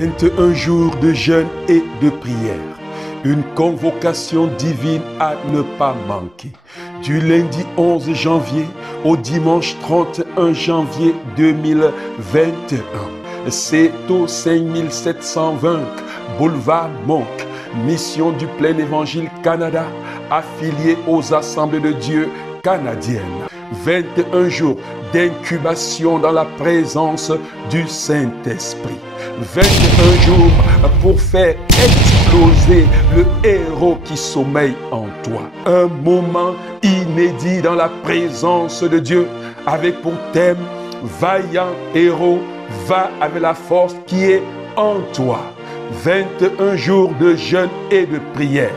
21 jours de jeûne et de prière. Une convocation divine à ne pas manquer. Du lundi 11 janvier au dimanche 31 janvier 2021. C'est au 5720 Boulevard Monk, Mission du Plein Évangile Canada, affilié aux Assemblées de Dieu canadiennes. 21 jours d'incubation dans la présence du Saint-Esprit. 21 jours pour faire exploser le héros qui sommeille en toi. Un moment inédit dans la présence de Dieu avec pour thème « Vaillant héros, va avec la force qui est en toi ». 21 jours de jeûne et de prière.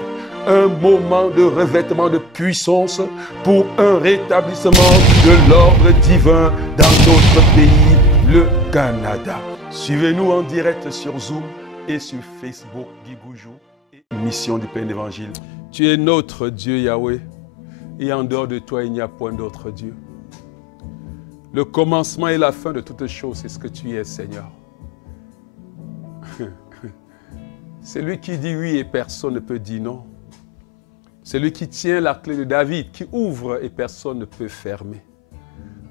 Un moment de revêtement de puissance pour un rétablissement de l'ordre divin dans notre pays, le Canada. Suivez-nous en direct sur Zoom et sur Facebook, Guy Goujou, et Mission du Plein Évangile. Tu es notre Dieu Yahweh, et en dehors de toi, il n'y a point d'autre Dieu. Le commencement et la fin de toutes choses, c'est ce que tu es, Seigneur. C'est lui qui dit oui et personne ne peut dire non. C'est lui qui tient la clé de David, qui ouvre et personne ne peut fermer.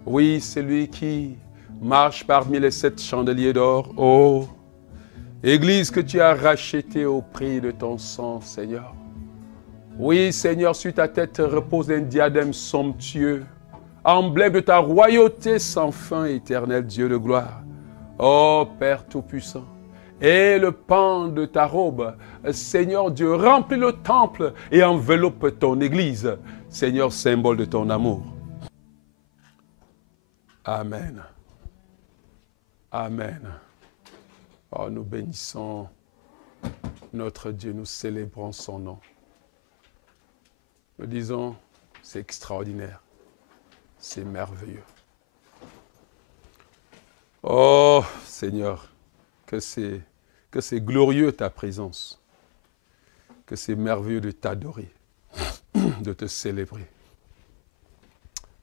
Oui, c'est lui qui marche parmi les 7 chandeliers d'or. Oh, Église que tu as rachetée au prix de ton sang, Seigneur. Oui, Seigneur, sur ta tête repose un diadème somptueux, emblème de ta royauté sans fin, éternel Dieu de gloire. Oh, Père Tout-Puissant. Et le pan de ta robe, Seigneur Dieu, remplit le temple et enveloppe ton Église, Seigneur, symbole de ton amour. Amen. Amen. Oh, nous bénissons notre Dieu, nous célébrons son nom. Nous disons, c'est extraordinaire, c'est merveilleux. Oh, Seigneur, que c'est glorieux ta présence, que c'est merveilleux de t'adorer, de te célébrer.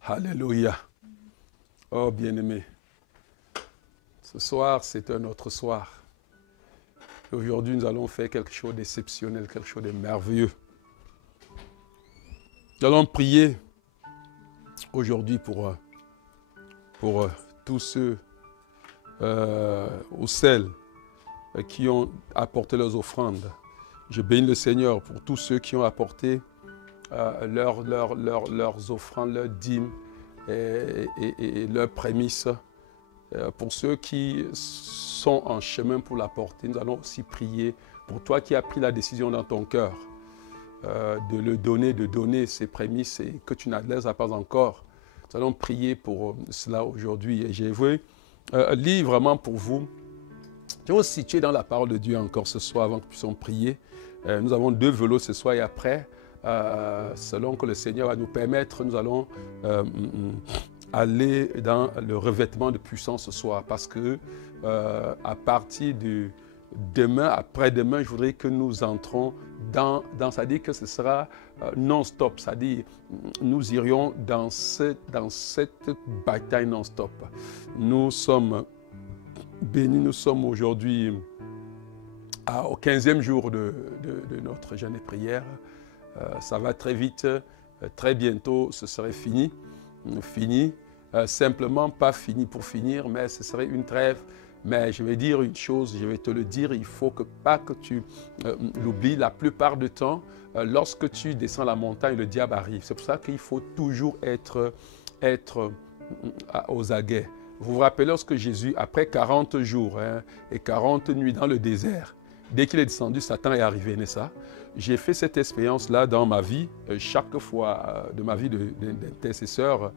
Alléluia. Oh bien-aimé, ce soir c'est un autre soir. Aujourd'hui nous allons faire quelque chose d'exceptionnel, quelque chose de merveilleux. Nous allons prier aujourd'hui pour tous ceux ou celles qui ont apporté leurs offrandes. Je bénis le Seigneur pour tous ceux qui ont apporté leurs offrandes, leurs dîmes et leurs prémices. Pour ceux qui sont en chemin pour l'apporter, nous allons aussi prier pour toi qui as pris la décision dans ton cœur de le donner, de donner ces prémices et que tu n'adresses pas encore. Nous allons prier pour cela aujourd'hui. Et j'ai voulu lire vraiment pour vous. Je vais vous situer dans la parole de Dieu encore ce soir avant que nous puissions prier. Nous avons 2 velots ce soir et après, selon que le Seigneur va nous permettre, nous allons aller dans le revêtement de puissance ce soir. Parce que à partir de demain, après-demain, je voudrais que nous entrons dans c'est-à-dire que ce sera non-stop. C'est-à-dire, nous irions dans cette bataille non-stop. Nous sommes bénis, nous sommes aujourd'hui au 15e jour de notre jeûne et prière. Ça va très vite, très bientôt ce serait fini. Fini, simplement pas fini pour finir, mais ce serait une trêve. Mais je vais dire une chose, je vais te le dire, il faut pas que tu l'oublies. La plupart du temps, lorsque tu descends la montagne, le diable arrive. C'est pour ça qu'il faut toujours être aux aguets. Vous vous rappelez lorsque Jésus, après 40 jours et 40 nuits dans le désert, dès qu'il est descendu, Satan est arrivé, n'est-ce pas? J'ai fait cette expérience-là dans ma vie, chaque fois de ma vie d'intercesseur,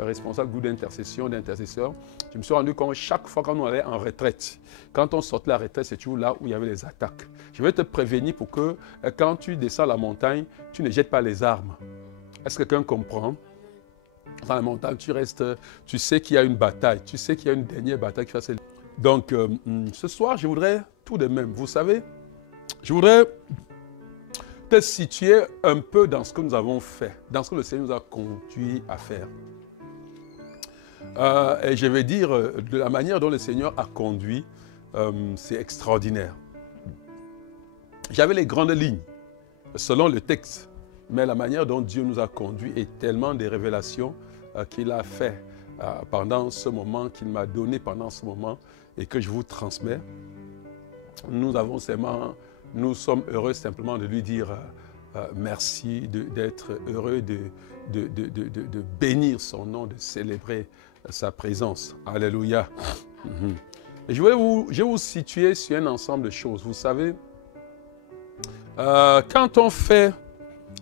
responsable groupe d'intercession, d'intercesseur. Je me suis rendu compte chaque fois quand on allait en retraite, quand on sortait de la retraite, c'est toujours là où il y avait les attaques. Je vais te prévenir pour que quand tu descends la montagne, tu ne jettes pas les armes. Est-ce que quelqu'un comprend? Dans la montagne, tu sais qu'il y a une bataille, tu sais qu'il y a une dernière bataille qui va se... Donc, ce soir, je voudrais tout de même, vous savez, je voudrais te situer un peu dans ce que nous avons fait, dans ce que le Seigneur nous a conduit à faire. Et je vais dire de la manière dont le Seigneur a conduit, c'est extraordinaire. J'avais les grandes lignes, selon le texte, mais la manière dont Dieu nous a conduits est tellement des révélations qu'il a fait pendant ce moment, qu'il m'a donné pendant ce moment et que je vous transmets. Nous sommes heureux simplement de lui dire merci, d'être heureux de bénir son nom, de célébrer sa présence. Alléluia. Et je vais vous situer sur un ensemble de choses. Vous savez, quand on fait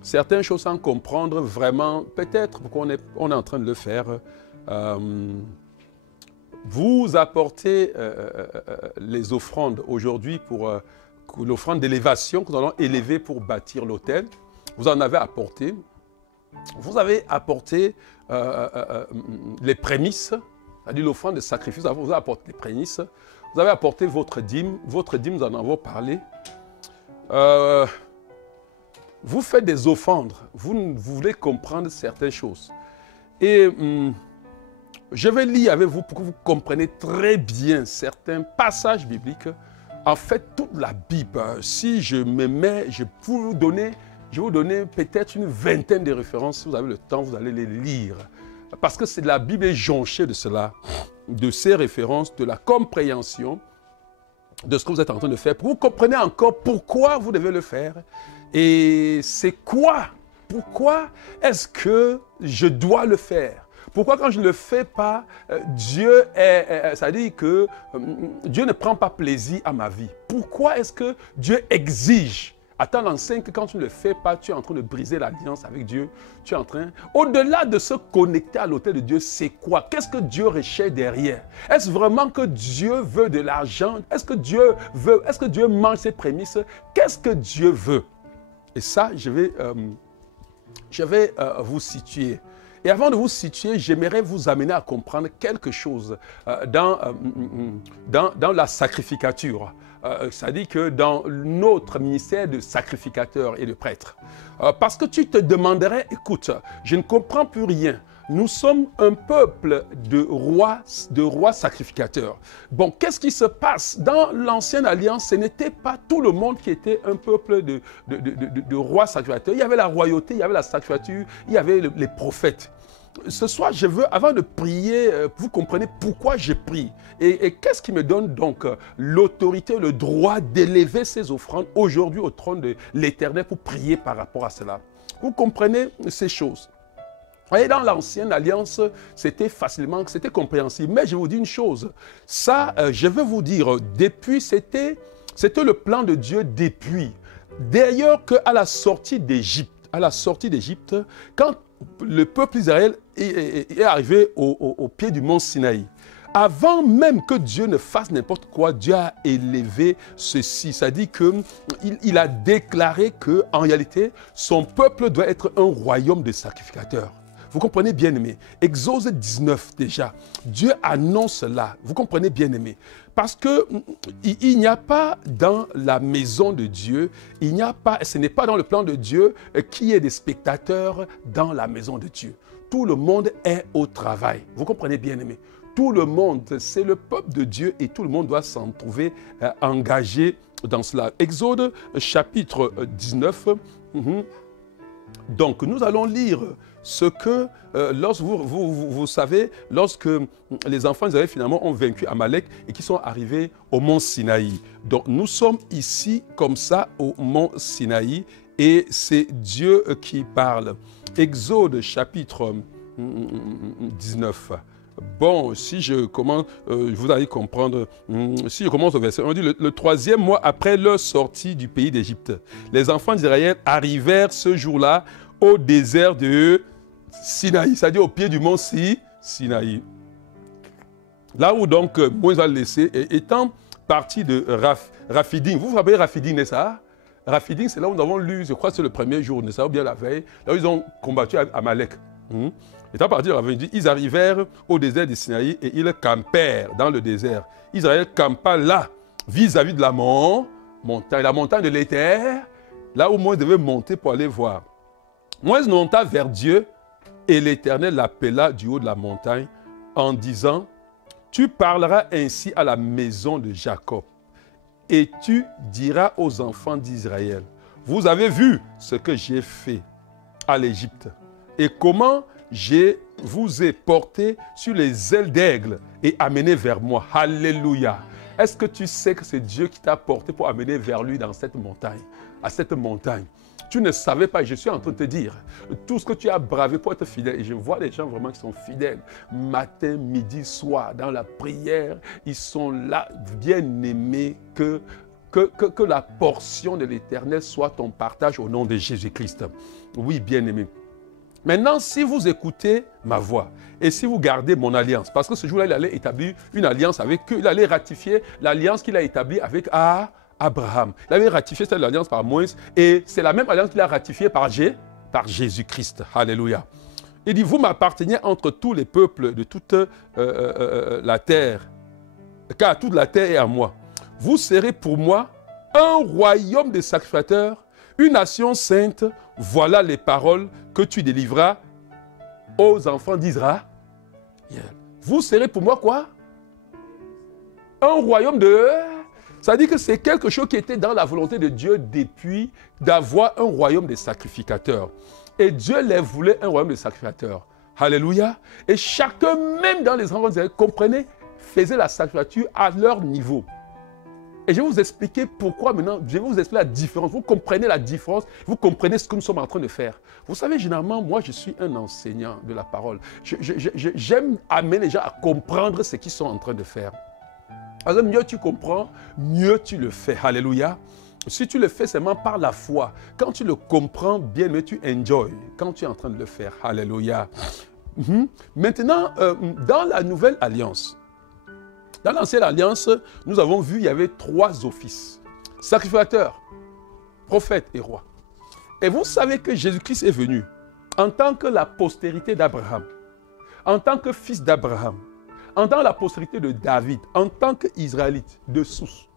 certaines choses sans comprendre vraiment, peut-être qu'on est en train de le faire, vous apportez les offrandes aujourd'hui pour l'offrande d'élévation que nous allons élever pour bâtir l'autel. Vous en avez apporté. Vous avez apporté les prémices, c'est-à-dire l'offrande de sacrifice. Vous avez apporté les prémices. Vous avez apporté votre dîme. Votre dîme, nous en avons parlé. Vous faites des offrandes. Vous voulez comprendre certaines choses. Et je vais lire avec vous pour que vous compreniez très bien certains passages bibliques. En fait, toute la Bible, si je me mets, je vais vous donner peut-être une vingtaine de références. Si vous avez le temps, vous allez les lire. Parce que la Bible est jonchée de cela, de ces références, de la compréhension de ce que vous êtes en train de faire. Pour que vous compreniez encore pourquoi vous devez le faire. Et c'est quoi? Pourquoi est-ce que je dois le faire? Pourquoi quand je ne le fais pas, ça dit que Dieu ne prend pas plaisir à ma vie? Pourquoi est-ce que Dieu exige? Attends, l'enseigne que quand tu ne le fais pas, tu es en train de briser l'alliance avec Dieu. Tu es en train, au-delà de se connecter à l'autel de Dieu, c'est quoi? Qu'est-ce que Dieu recherche derrière? Est-ce vraiment que Dieu veut de l'argent? Est-ce que Dieu mange ses prémices? Qu'est-ce que Dieu veut? Et ça, je vais vous situer. Et avant de vous situer, j'aimerais vous amener à comprendre quelque chose dans la sacrificature. C'est-à-dire que dans notre ministère de sacrificateur et de prêtre. Parce que tu te demanderais, écoute, je ne comprends plus rien. Nous sommes un peuple de rois sacrificateurs. Bon, qu'est-ce qui se passe? Dans l'ancienne alliance, ce n'était pas tout le monde qui était un peuple de rois sacrificateurs. Il y avait la royauté, il y avait la sacrificature, il y avait les prophètes. Ce soir, je veux, avant de prier, vous comprenez pourquoi je prie. Et qu'est-ce qui me donne donc l'autorité, le droit d'élever ces offrandes aujourd'hui au trône de l'Éternel pour prier par rapport à cela. Vous comprenez ces choses. Vous voyez, dans l'ancienne alliance, c'était compréhensible. Mais je vous dis une chose, ça, je veux vous dire, depuis, c'était le plan de Dieu depuis. D'ailleurs, qu'à la sortie d'Égypte, quand le peuple d'Israël est arrivé au pied du mont Sinaï, avant même que Dieu ne fasse n'importe quoi, Dieu a élevé ceci. C'est-à-dire qu'il a déclaré qu'en réalité, son peuple doit être un royaume de sacrificateurs. Vous comprenez, bien-aimé? Exode 19 déjà, Dieu annonce cela. Vous comprenez, bien-aimé? Parce qu'il n'y a pas dans la maison de Dieu, ce n'est pas dans le plan de Dieu qu'il y ait des spectateurs dans la maison de Dieu. Tout le monde est au travail. Vous comprenez, bien-aimé? Tout le monde, c'est le peuple de Dieu et tout le monde doit s'en trouver engagé dans cela. Exode chapitre 19. Donc, nous allons lire ce que, vous savez, lorsque les enfants d'Israël finalement ont vaincu Amalek et qui sont arrivés au mont Sinaï. Donc, nous sommes ici comme ça au mont Sinaï et c'est Dieu qui parle. Exode chapitre 19. Bon, si je commence, vous allez comprendre, si je commence au verset, on dit le troisième mois après leur sortie du pays d'Égypte, les enfants d'Israël arrivèrent ce jour-là au désert de Sinaï, c'est-à-dire au pied du mont Sinaï. Là où donc Moïse va le laisser, étant parti de Raphidim. Vous vous rappelez Raphidim, n'est-ce pas? Raphidim, c'est là où nous avons lu, je crois que c'est le premier jour, n'est-ce pas, ou bien la veille, là où ils ont combattu Amalek. Étant parti de Raphidim, ils arrivèrent au désert de Sinaï et ils campèrent dans le désert. Israël campa là, vis-à-vis de la montagne de l'Éther, là où Moïse devait monter pour aller voir. Moïse monta vers Dieu et l'Éternel l'appela du haut de la montagne en disant « Tu parleras ainsi à la maison de Jacob Et tu diras aux enfants d'Israël, vous avez vu ce que j'ai fait à l'Égypte et comment je vous ai porté sur les ailes d'aigle et amené vers moi. Alléluia. Est-ce que tu sais que c'est Dieu qui t'a porté pour amener vers lui dans cette montagne, à cette montagne? Tu ne savais pas, je suis en train de te dire, tout ce que tu as bravé pour être fidèle, et je vois des gens vraiment qui sont fidèles, matin, midi, soir, dans la prière, ils sont là, bien aimés, que la portion de l'Éternel soit ton partage au nom de Jésus-Christ. Oui, bien aimé. Maintenant, si vous écoutez ma voix et si vous gardez mon alliance, parce que ce jour-là, il allait établir une alliance avec eux, il allait ratifier l'alliance qu'il a établie avec Abraham. Il avait ratifié cette alliance par Moïse et c'est la même alliance qu'il a ratifiée par Jésus-Christ. Alléluia. Il dit, vous m'appartenez entre tous les peuples de toute la terre, car toute la terre est à moi. Vous serez pour moi un royaume de sacrificateurs, une nation sainte. Voilà les paroles que tu délivras aux enfants d'Israël. Vous serez pour moi quoi? Un royaume de... Ça dit que c'est quelque chose qui était dans la volonté de Dieu depuis d'avoir un royaume de sacrificateurs. Et Dieu les voulait un royaume de sacrificateurs. Alléluia. Et chacun, même dans les enfants d'Israël, comprenez, faisait la sacrificature à leur niveau. Et je vais vous expliquer pourquoi maintenant, je vais vous expliquer la différence. Vous comprenez la différence, vous comprenez ce que nous sommes en train de faire. Vous savez, généralement, moi, je suis un enseignant de la parole. J'aime amener les gens à comprendre ce qu'ils sont en train de faire. Parce que mieux tu comprends, mieux tu le fais. Alléluia. Si tu le fais seulement par la foi, quand tu le comprends bien, mais tu enjoy quand tu es en train de le faire. Alléluia. Maintenant, dans la nouvelle alliance, dans l'ancienne alliance, nous avons vu qu'il y avait 3 offices. Sacrificateur, prophète et roi. Et vous savez que Jésus-Christ est venu en tant que la postérité d'Abraham, en tant que fils d'Abraham, en tant que la postérité de David, en tant qu'Israélite de souche.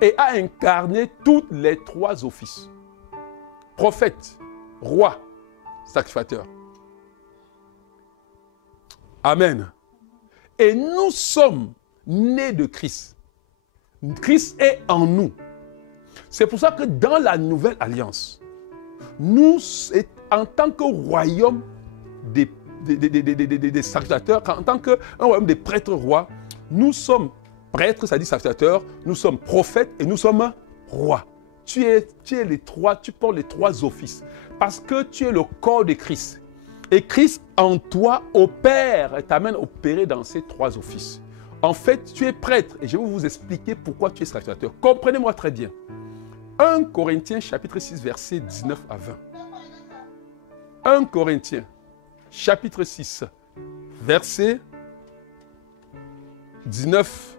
Et a incarné tous les 3 offices. Prophète, roi, sacrificateur. Amen. Et nous sommes nés de Christ. Christ est en nous. C'est pour ça que dans la nouvelle alliance, nous, en tant que royaume des sacrificateurs, en tant qu'un royaume des prêtres rois, nous sommes prêtres, c'est-à-dire sacrificateurs, nous sommes prophètes et nous sommes rois. Tu portes les 3 offices parce que tu es le corps de Christ. Et Christ en toi opère et t'amène à opérer dans ces 3 offices. En fait, tu es prêtre et je vais vous expliquer pourquoi tu es sacrificateur. Comprenez-moi très bien. 1 Corinthiens chapitre 6 versets 19 à 20. 1 Corinthiens chapitre 6 versets 19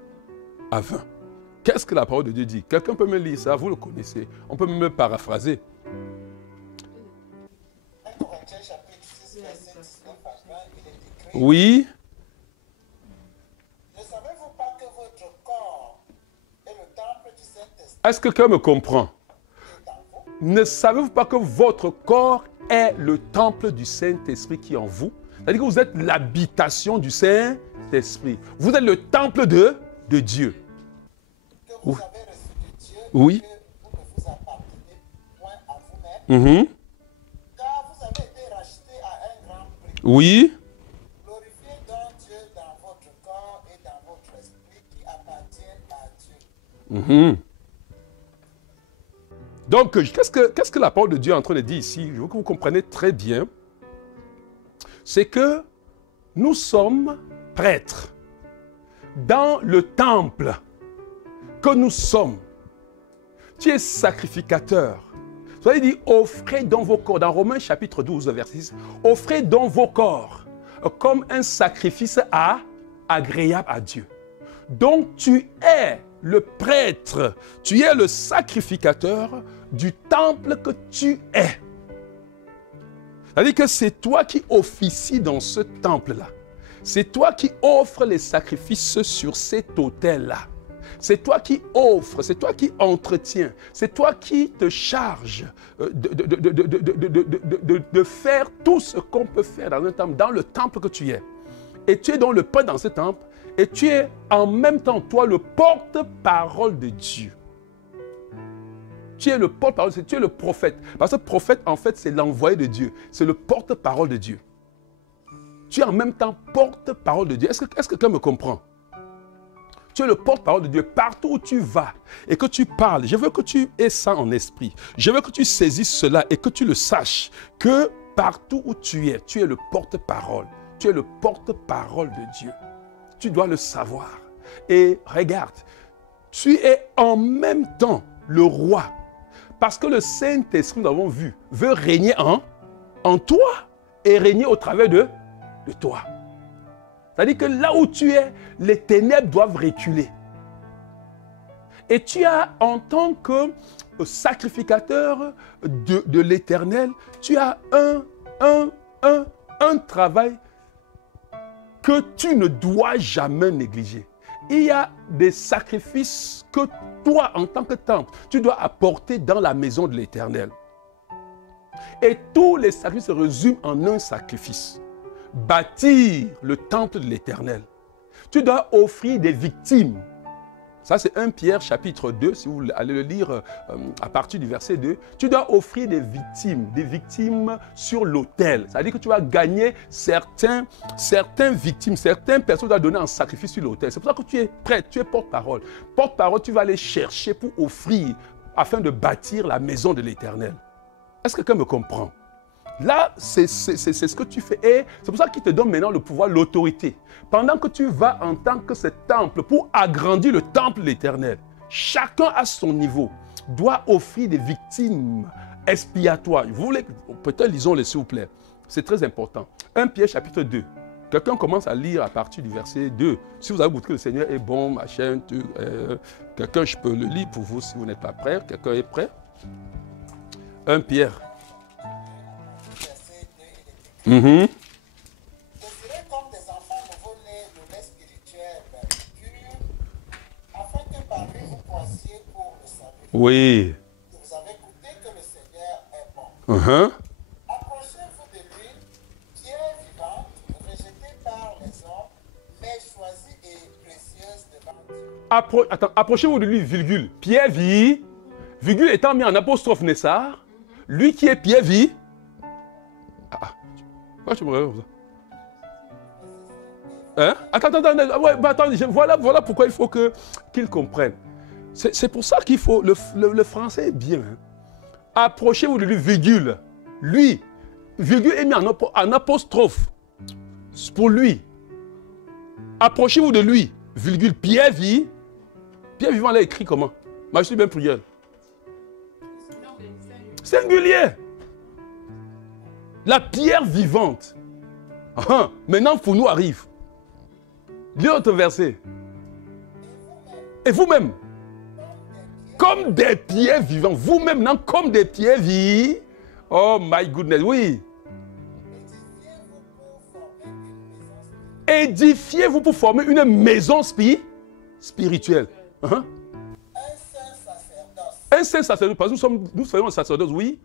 à 20. Qu'est-ce que la parole de Dieu dit? Quelqu'un peut me lire ça, vous le connaissez. On peut me paraphraser. 1 Corinthiens chapitre 6 verset 19 à 20, il est écrit. Oui. Ne savez-vous pas que votre corps est le temple du Saint-Esprit? Est-ce que quelqu'un me comprend? Ne savez-vous pas que votre corps est le temple du Saint-Esprit qui est en vous? C'est-à-dire que vous êtes l'habitation du Saint-Esprit. Vous êtes le temple de Dieu. Que vous avez reçu de Dieu, Oui. que vous ne vous appartenez point à vous-même, car vous avez été rachetés à un grand prix. Oui. Glorifiez donc Dieu dans votre corps et dans votre esprit qui appartiennent à Dieu. Donc, qu'est-ce que la parole de Dieu est en train de dire ici? Je veux que vous compreniez très bien. C'est que nous sommes prêtres dans le temple que nous sommes. Tu es sacrificateur. Ça veut dire, offrez donc vos corps. Dans Romains chapitre 12, verset 6, offrez donc vos corps comme un sacrifice agréable à Dieu. Donc tu es le prêtre, tu es le sacrificateur du temple que tu es. C'est-à-dire que c'est toi qui officies dans ce temple-là. C'est toi qui offres les sacrifices sur cet autel-là. C'est toi qui offres, c'est toi qui entretiens, c'est toi qui te charges de faire tout ce qu'on peut faire dans un temple, dans le temple que tu es. Et tu es donc le prêtre dans ce temple. Et tu es en même temps, toi, le porte-parole de Dieu. Tu es le porte-parole, tu es le prophète. Parce que le prophète, en fait, c'est l'envoyé de Dieu. C'est le porte-parole de Dieu. Tu es en même temps porte-parole de Dieu. Est-ce que quelqu'un me comprend? Tu es le porte-parole de Dieu partout où tu vas et que tu parles. Je veux que tu aies ça en esprit. Je veux que tu saisisses cela et que tu le saches. Que partout où tu es le porte-parole. Tu es le porte-parole de Dieu. Tu dois le savoir. Et regarde, tu es en même temps le roi. Parce que le Saint-Esprit, nous l'avons vu, veut régner en toi et régner au travers de toi. C'est-à-dire que là où tu es, les ténèbres doivent reculer. Et tu as, en tant que sacrificateur de l'Éternel, tu as un travail que tu ne dois jamais négliger. Il y a des sacrifices que toi, en tant que temple, tu dois apporter dans la maison de l'Éternel. Et tous les sacrifices se résument en un sacrifice. Bâtir le temple de l'Éternel. Tu dois offrir des victimes. Ça, c'est 1 Pierre chapitre 2, si vous allez le lire à partir du verset 2. Tu dois offrir des victimes sur l'autel. C'est-à-dire que tu vas gagner certaines victimes, certaines personnes doivent donner un sacrifice sur l'autel. C'est pour ça que tu es prêtre, tu es porte-parole. Porte-parole, tu vas aller chercher pour offrir afin de bâtir la maison de l'Éternel. Est-ce que quelqu'un me comprend? Là, c'est ce que tu fais. Et c'est pour ça qu'il te donne maintenant le pouvoir, l'autorité. Pendant que tu vas en tant que ce temple pour agrandir le temple de l'Éternel, chacun à son niveau doit offrir des victimes expiatoires. Vous voulez, peut-être lisons-les s'il vous plaît. C'est très important. 1 Pierre chapitre 2. Quelqu'un commence à lire à partir du verset 2. Si vous avez goûté que le Seigneur est bon, machin, quelqu'un, je peux le lire pour vous si vous n'êtes pas prêt. Quelqu'un est prêt? 1 Pierre. Désirez comme des enfants nouveau-nés le lait spirituel pur, afin que par lui vous croissiez pour le salut. Oui. Vous avez goûté que le Seigneur est bon. Approchez-vous de lui, pierre vivante, rejetée par les hommes, mais choisie et précieuse devant Dieu. Approchez-vous de lui, virgule. Pierre vit, virgule étant mis en apostrophe Nessar, lui qui est Pierre vit. Pourquoi tu me regardes comme ça? Hein? Attends. Ouais, attends, voilà pourquoi il faut qu'il comprenne. C'est pour ça qu'il faut... Le français est bien. Hein? Approchez-vous de lui, virgule. Lui, virgule est mis en apostrophe. Pour lui. Approchez-vous de lui, virgule. Pierre vit. Pierre vivant, là, écrit comment? Je suis bien pluriel. Singulier. La pierre vivante. Maintenant, pour nous arrive. Lis l'autre verset. Et vous-même, comme des pierres vivantes. Vous-même, non, comme des pierres vivantes. Oh my goodness, oui. Édifiez-vous pour former une maison spirituelle. Un saint sacerdoce. Un saint sacerdoce, parce que nous faisons un sacerdoce, oui.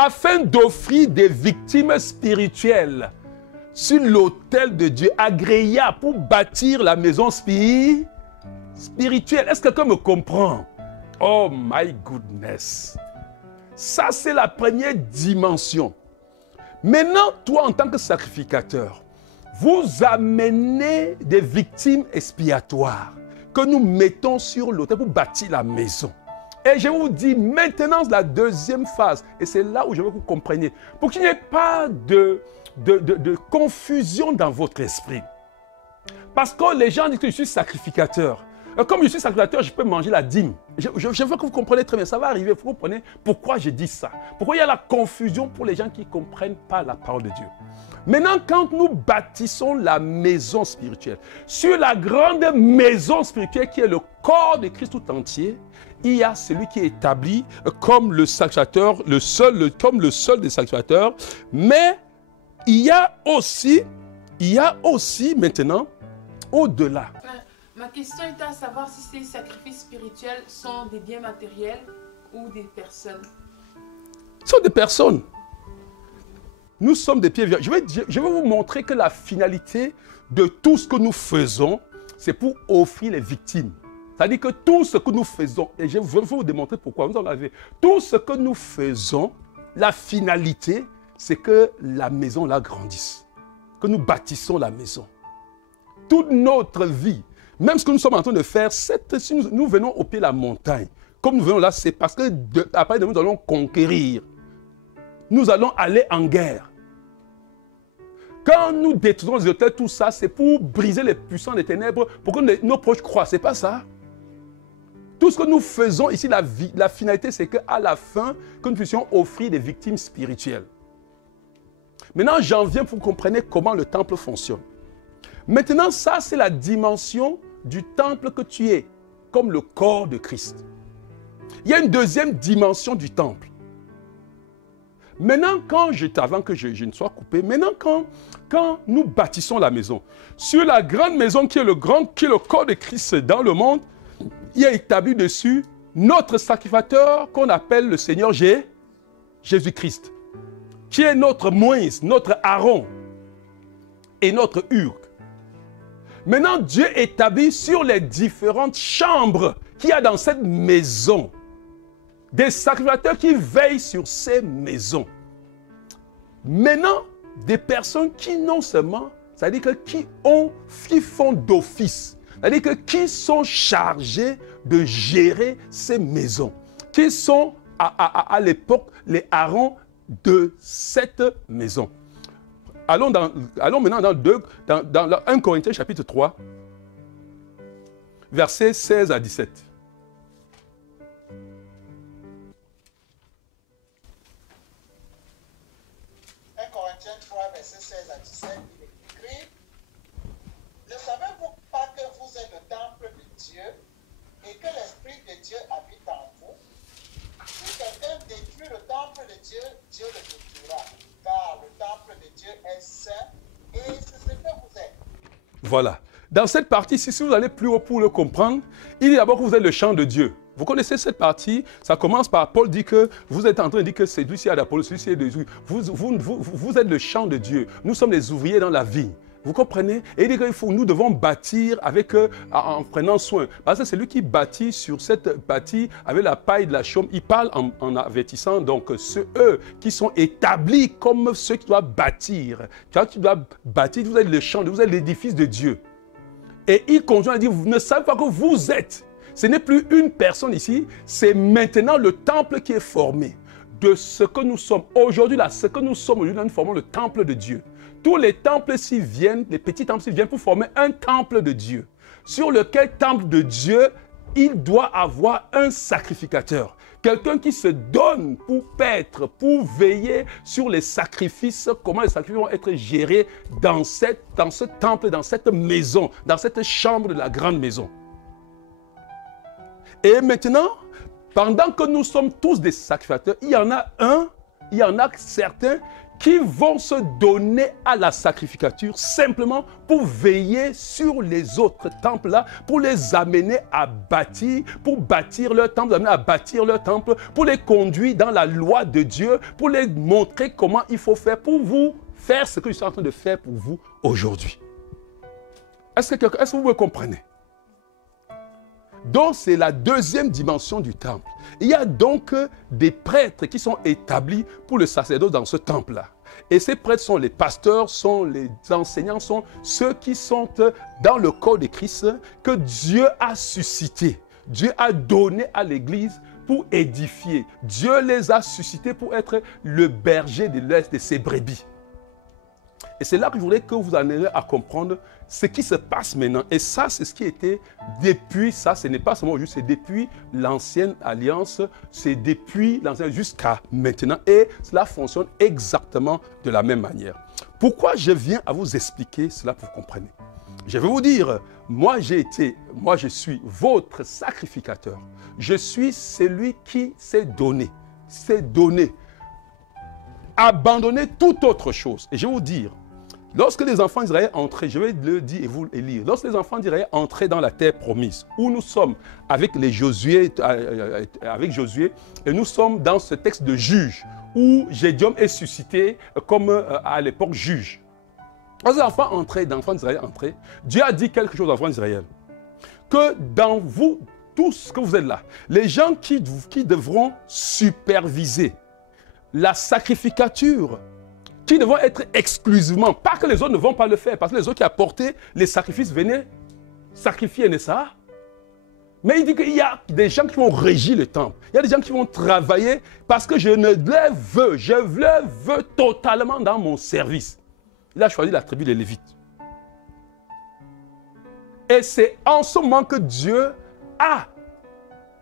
Afin d'offrir des victimes spirituelles sur l'autel de Dieu, agréable pour bâtir la maison spirituelle. Est-ce que quelqu'un me comprend? Oh my goodness. Ça, c'est la première dimension. Maintenant, toi, en tant que sacrificateur, vous amenez des victimes expiatoires que nous mettons sur l'autel pour bâtir la maison. Et je vous dis maintenant la deuxième phase, et c'est là où je veux que vous compreniez, pour qu'il n'y ait pas de confusion dans votre esprit. Parce que les gens disent que je suis sacrificateur. Comme je suis sacrificateur, je peux manger la dîme. Je veux que vous compreniez très bien, ça va arriver, vous comprenez pourquoi je dis ça. Pourquoi il y a la confusion pour les gens qui ne comprennent pas la parole de Dieu. Maintenant, quand nous bâtissons la maison spirituelle, sur la grande maison spirituelle qui est le corps de Christ tout entier, il y a celui qui est établi comme le sacrificateur, comme le seul des sacrificateurs, mais il y a aussi maintenant, au-delà. Ma question était à savoir si ces sacrifices spirituels sont des biens matériels ou des personnes. Ce sont des personnes. Nous sommes des pieds vierges. Je vais vous montrer que la finalité de tout ce que nous faisons, c'est pour offrir les victimes. C'est-à-dire que tout ce que nous faisons, et je vais vous démontrer pourquoi, vous en avez. Tout ce que nous faisons, la finalité, c'est que la maison la grandisse. Que nous bâtissons la maison. Toute notre vie, même ce que nous sommes en train de faire, si nous venons au pied de la montagne, comme nous venons là, c'est parce que après nous allons conquérir. Nous allons aller en guerre. Quand nous détruisons les autels, tout ça, c'est pour briser les puissants des ténèbres, pour que nos proches croient. Ce n'est pas ça. Tout ce que nous faisons ici, la finalité, c'est qu'à la fin, que nous puissions offrir des victimes spirituelles. Maintenant, j'en viens pour que vous compreniez comment le temple fonctionne. Maintenant, ça, c'est la dimension du temple que tu es, comme le corps de Christ. Il y a une deuxième dimension du temple. Maintenant, avant que je ne sois coupé, maintenant quand nous bâtissons la maison, sur la grande maison qui est le corps de Christ dans le monde, il y a établi dessus notre sacrificateur qu'on appelle le Seigneur Jésus-Christ, qui est notre Moïse, notre Aaron et notre Hur. Maintenant, Dieu établit sur les différentes chambres qu'il y a dans cette maison des sacrificateurs qui veillent sur ces maisons. Maintenant, des personnes qui non seulement, c'est-à-dire que qui font d'office, c'est-à-dire que qui sont chargés de gérer ces maisons, qui sont à l'époque les Aaron de cette maison. Allons maintenant dans 1 Corinthiens chapitre 3, versets 16 à 17. 3, verset 16 à 17, il est écrit: ne savez-vous pas que vous êtes le temple de Dieu et que l'Esprit de Dieu habite en vous? Si quelqu'un détruit le temple de Dieu, Dieu le détruira, car le temple de Dieu est saint et c'est ce que vous êtes. Voilà. Dans cette partie, si vous allez plus haut pour le comprendre, il dit d'abord que vous êtes le champ de Dieu. Vous connaissez cette partie, ça commence par Paul dit que vous êtes en train de dire que c'est celui-ci a d'Apollos, celui-ci est de Jésus. Vous êtes le champ de Dieu. Nous sommes les ouvriers dans la vigne. Vous comprenez? Et il dit que nous devons bâtir en prenant soin. Parce que c'est lui qui bâtit sur cette bâtie avec la paille de la chaume. Il parle en avertissant donc eux qui sont établis comme ceux qui doivent bâtir. Quand tu dois bâtir, vous êtes le champ, vous êtes l'édifice de Dieu. Et il continue à dire, vous ne savez pas que vous êtes. Ce n'est plus une personne ici, c'est maintenant le temple qui est formé. De ce que nous sommes aujourd'hui, ce que nous sommes aujourd'hui, nous formons le temple de Dieu. Tous les temples s'y viennent, les petits temples s'y viennent pour former un temple de Dieu. Sur lequel temple de Dieu, il doit avoir un sacrificateur. Quelqu'un qui se donne pour paître, pour veiller sur les sacrifices, comment les sacrifices vont être gérés dans ce temple, dans cette maison, dans cette chambre de la grande maison. Et maintenant, pendant que nous sommes tous des sacrificateurs, il y en a certains qui vont se donner à la sacrificature simplement pour veiller sur les autres temples-là, pour les amener à bâtir, pour bâtir leur temple, amener à bâtir leur temple, pour les conduire dans la loi de Dieu, pour les montrer comment il faut faire pour vous faire ce que je suis en train de faire pour vous aujourd'hui. Est-ce que vous me comprenez? Donc, c'est la deuxième dimension du temple. Il y a donc des prêtres qui sont établis pour le sacerdoce dans ce temple-là. Et ces prêtres sont les pasteurs, sont les enseignants, sont ceux qui sont dans le corps de Christ que Dieu a suscité. Dieu a donné à l'Église pour édifier. Dieu les a suscités pour être le berger de ses brebis. Et c'est là que je voulais que vous en ayez à comprendre ce qui se passe maintenant. Et ça, c'est ce qui était depuis, ça, ce n'est pas seulement juste, c'est depuis l'ancienne alliance, c'est depuis l'ancienne jusqu'à maintenant. Et cela fonctionne exactement de la même manière. Pourquoi je viens à vous expliquer cela pour que vous compreniez? Je vais vous dire, moi je suis votre sacrificateur. Je suis celui qui s'est donné, abandonner toute autre chose. Et je vais vous dire, Lorsque les enfants d'Israël entraient, je vais le dire et vous le lire, lorsque les enfants d'Israël entraient dans la terre promise, où nous sommes avec Josué, et nous sommes dans ce texte de juge, où Gédéon est suscité comme à l'époque juge. Lorsque les enfants entraient, d'Israël entraient, Dieu a dit quelque chose aux enfants d'Israël, que dans vous, tous que vous êtes là, les gens qui devront superviser la sacrificature, qui devront être exclusivement, pas que les autres ne vont pas le faire, parce que les autres qui apportaient les sacrifices venaient sacrifier, n'est-ce pas? Mais il dit qu'il y a des gens qui vont régir le temple. Il y a des gens qui vont travailler parce que je les veux totalement dans mon service. Il a choisi la tribu des Lévites. Et c'est en ce moment que Dieu a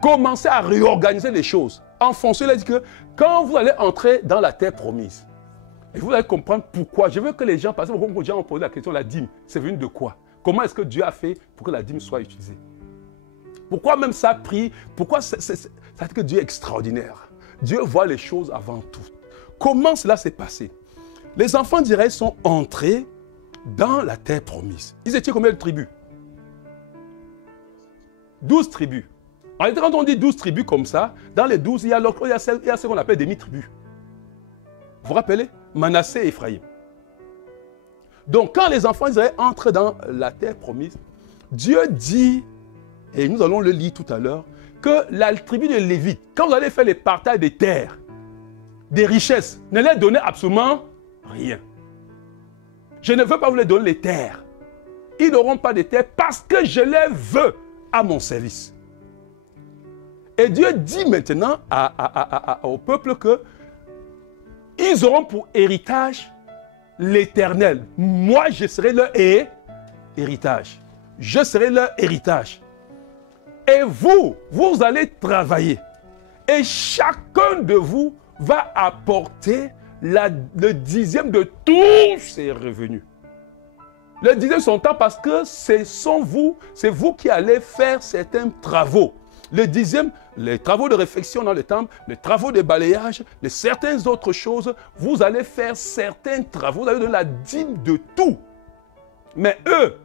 commencé à réorganiser les choses. En fonction, il a dit que quand vous allez entrer dans la terre promise, et vous allez comprendre pourquoi. Je veux que les gens, parce que beaucoup de gens ont posé la question, la dîme, c'est venu de quoi? Comment est-ce que Dieu a fait pour que la dîme soit utilisée? Pourquoi même ça a pris? Pourquoi ça veut dire que Dieu est extraordinaire? Dieu voit les choses avant tout. Comment cela s'est passé? Les enfants d'Israël sont entrés dans la terre promise. Ils étaient combien de tribus? 12 tribus. En réalité, quand on dit 12 tribus comme ça, dans les 12, il y a ce qu'on appelle demi-tribus. Vous vous rappelez? Manassé et Ephraïm. Donc, quand les enfants d'Israël entrent dans la terre promise, Dieu dit, et nous allons le lire tout à l'heure, que la tribu de Lévite, quand vous allez faire les partages des terres, des richesses, ne leur donnez absolument rien. Je ne veux pas vous les donner les terres. Ils n'auront pas de terres parce que je les veux à mon service. Et Dieu dit maintenant au peuple que ils auront pour héritage l'Éternel. Moi, je serai leur héritage. Je serai leur héritage. Et vous allez travailler. Et chacun de vous va apporter le dixième de tous ses revenus. Le dixième de son temps parce que c'est vous qui allez faire certains travaux. Le dixième, les travaux de réfection dans le temple, les travaux de balayage, les certaines autres choses, vous allez faire certains travaux, vous allez donner la dîme de tout. Mais eux,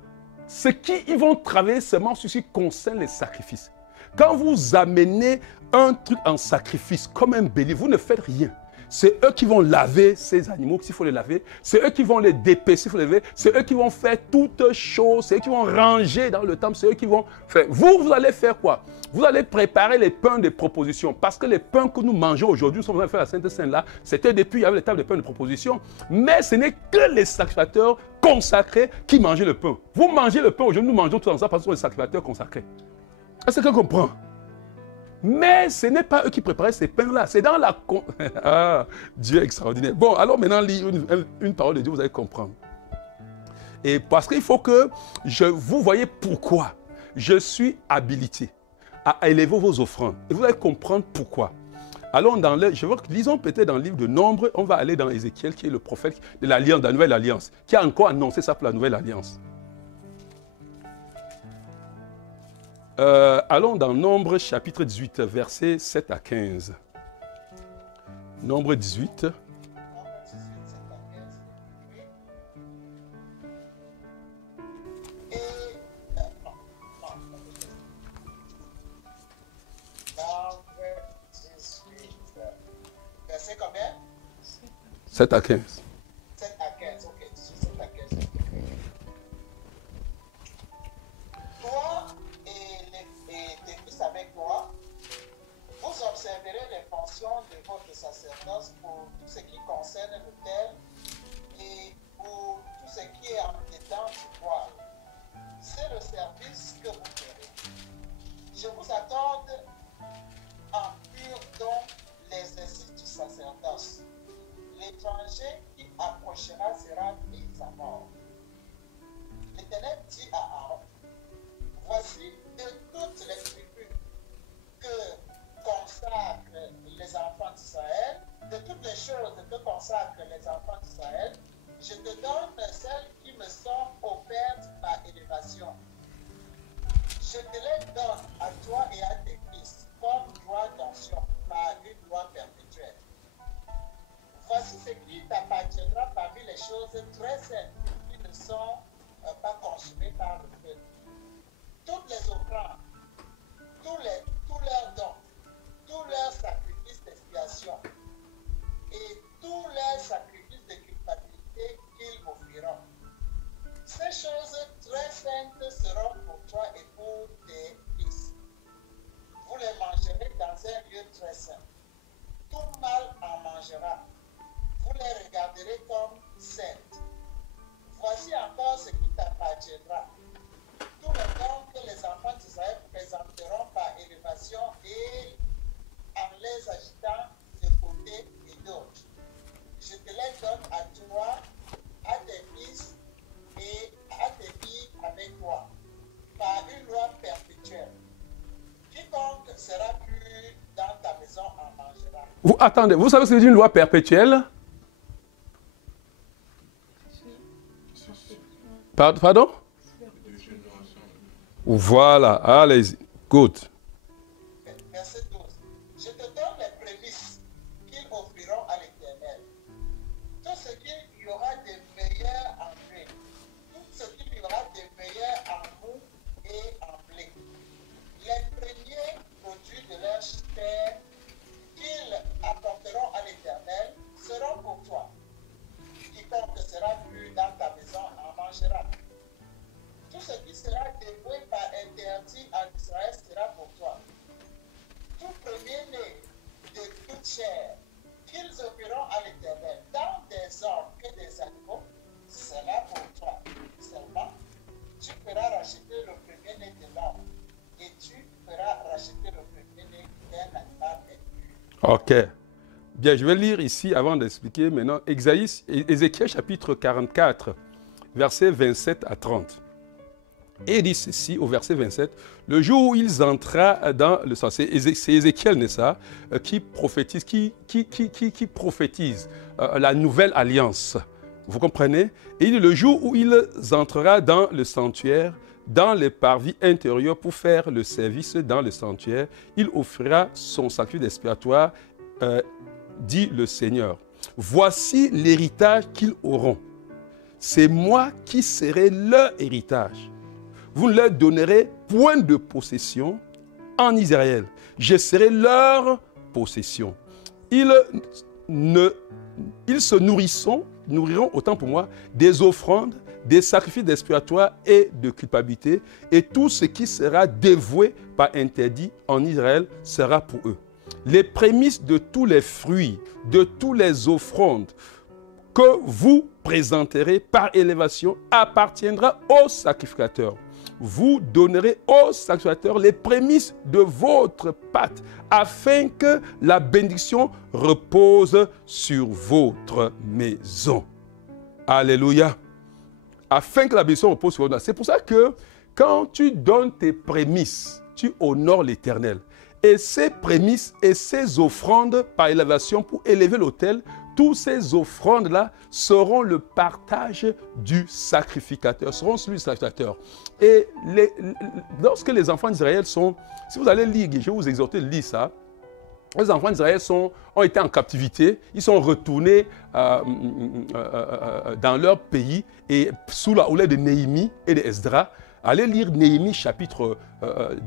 ils vont travailler seulement sur ce qui concerne les sacrifices. Quand vous amenez un truc en sacrifice, comme un bélier, vous ne faites rien. C'est eux qui vont laver ces animaux s'il faut les laver. C'est eux qui vont les dépecer s'il faut les laver. C'est eux qui vont faire toutes choses. C'est eux qui vont ranger dans le temple. C'est eux qui vont faire. Vous allez faire quoi? Vous allez préparer les pains de proposition. Parce que les pains que nous mangeons aujourd'hui, nous sommes en train de faire la Sainte Seine là, c'était depuis, il y avait les tables de pain de proposition. Mais ce n'est que les sacrificateurs consacrés qui mangeaient le pain. Vous mangez le pain aujourd'hui, nous mangeons tout ensemble parce que nous sommes les sacrificateurs consacrés. Est-ce que quelqu'un comprend? Mais ce n'est pas eux qui préparaient ces pains-là. C'est dans la... Ah, Dieu est extraordinaire. Bon, alors maintenant, lis une parole de Dieu, vous allez comprendre. Et parce qu'il faut que vous voyez pourquoi je suis habilité à élever vos offrandes. Et vous allez comprendre pourquoi. Allons lisons peut-être dans le livre de Nombre, on va aller dans Ézéchiel, qui est le prophète de l'Alliance, de la Nouvelle Alliance, qui a encore annoncé ça pour la Nouvelle Alliance. Allons dans Nombre chapitre 18, versets 7 à 15. Nombre 18. Verset combien? 7 à 15. 7 à 15, ok. 7 à 15. Toi et tes fils avec toi, vous observerez les pensions de votre sacerdoce pour tout ce qui concerne l'autel et pour tout ce qui est en dedans du voile. C'est le service que vous ferez. Je vous accorde en pur don l'exercice du sacerdoce. L'étranger qui approchera sera mis à mort. L'Éternel dit à Aaron, voici de toutes les tribus que consacrent les enfants d'Israël, de toutes les choses que consacrent les enfants d'Israël, je te donne celles qui me sont offertes par élévation. Je te les donne à toi et à tes fils comme loi d'onction par une loi perpétuelle. Voici ce qui t'appartiendra parmi les choses très saines sont pas consumées par le feu. Toutes les offrandes, tous leurs dons, tous leurs sacrifices d'expiation et tous leurs sacrifices de culpabilité qu'ils m'offriront. Ces choses très saintes seront pour toi et pour tes fils. Vous les mangerez dans un lieu très saint. Tout mâle en mangera. Vous les regarderez comme saintes. Voici encore ce qui t'appartiendra. Tous les dons que les enfants d'Israël présenteront par élévation et en les agitant de côté et d'autre. Je te les donne à toi, à tes fils et à tes filles avec toi, par une loi perpétuelle. Quiconque sera plus dans ta maison en mangera. Attendez, vous savez ce que c'est une loi perpétuelle? Pardon? Voilà, allez-y. Good. Verset 12. Je te donne les prémices qu'ils offriront à l'Éternel. Tout ce qu'il y aura de meilleur en blé, tout ce qu'il y aura de meilleur en mou et en blé. Les premiers produits de leur terre qu'ils apporteront à l'Éternel seront pour toi. Quiconque sera plus dans ta maison en mangera. Tout ce qui sera dévoué par interdit en Israël sera pour toi. Tout premier-né de toute chair qu'ils offriront à l'Éternel, tant des hommes que des animaux, sera pour toi. Seulement, tu feras racheter le premier-né de l'homme et tu feras racheter le premier-né d'un animal impur. Ok. Bien, je vais lire ici avant d'expliquer maintenant Ézéchiel chapitre 44, versets 27 à 30. Et il dit ceci au verset 27, le jour où ils entrèrent dans le sang, c'est Ézéchiel, n'est-ce pas, qui prophétise, la nouvelle alliance. Vous comprenez? Et il dit le jour où il entrera dans le sanctuaire, dans les parvis intérieurs pour faire le service dans le sanctuaire, il offrira son sacrifice expiatoire, dit le Seigneur. Voici l'héritage qu'ils auront. C'est moi qui serai leur héritage. Vous ne leur donnerez point de possession en Israël. Je serai leur possession. Ils se nourriront, autant pour moi, des offrandes, des sacrifices expiatoires et de culpabilité. Et tout ce qui sera dévoué par interdit en Israël sera pour eux. Les prémices de tous les fruits, de toutes les offrandes que vous présenterez par élévation appartiendra au sacrificateur. Vous donnerez au sacrificateur les prémices de votre pâte, afin que la bénédiction repose sur votre maison. Alléluia. Afin que la bénédiction repose sur votre maison. C'est pour ça que quand tu donnes tes prémices, tu honores l'Éternel. Et ces prémices et ces offrandes par élévation pour élever l'autel, toutes ces offrandes-là seront le partage du sacrificateur, seront celui du sacrificateur. Et lorsque les enfants d'Israël sont, si vous allez lire, je vais vous exhorter de lire ça, les enfants d'Israël ont été en captivité, ils sont retournés dans leur pays et sous la houlette de Néhémie et de Esdras. Allez lire Néhémie chapitre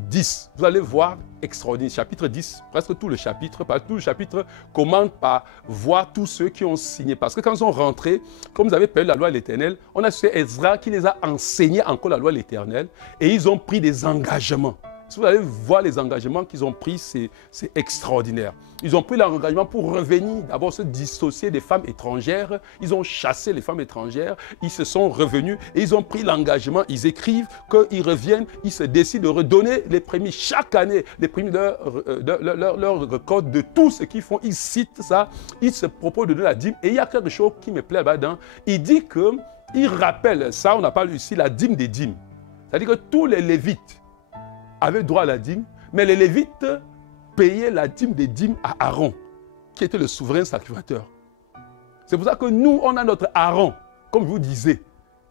10. Vous allez voir extraordinaire. Chapitre 10, presque tout le chapitre commence par voir tous ceux qui ont signé. Parce que quand ils sont rentrés, comme ils avaient perdu la loi de l'Éternel, on a su Ezra qui les a enseignés encore la loi de l'Éternel et ils ont pris des engagements. Si vous allez voir les engagements qu'ils ont pris, c'est extraordinaire. Ils ont pris l'engagement pour revenir, d'abord se dissocier des femmes étrangères. Ils ont chassé les femmes étrangères. Ils se sont revenus et ils ont pris l'engagement. Ils écrivent qu'ils reviennent. Ils se décident de redonner les prémices chaque année. Les prémices de leur record de tout ce qu'ils font. Ils citent ça. Ils se proposent de donner la dîme. Et il y a quelque chose qui me plaît là-dedans. Il dit qu'il rappelle, ça on n'a pas lu ici, la dîme des dîmes. C'est-à-dire que tous les Lévites avaient droit à la dîme, mais les Lévites payaient la dîme des dîmes à Aaron, qui était le souverain sacrificateur. C'est pour ça que nous, on a notre Aaron, comme je vous disais,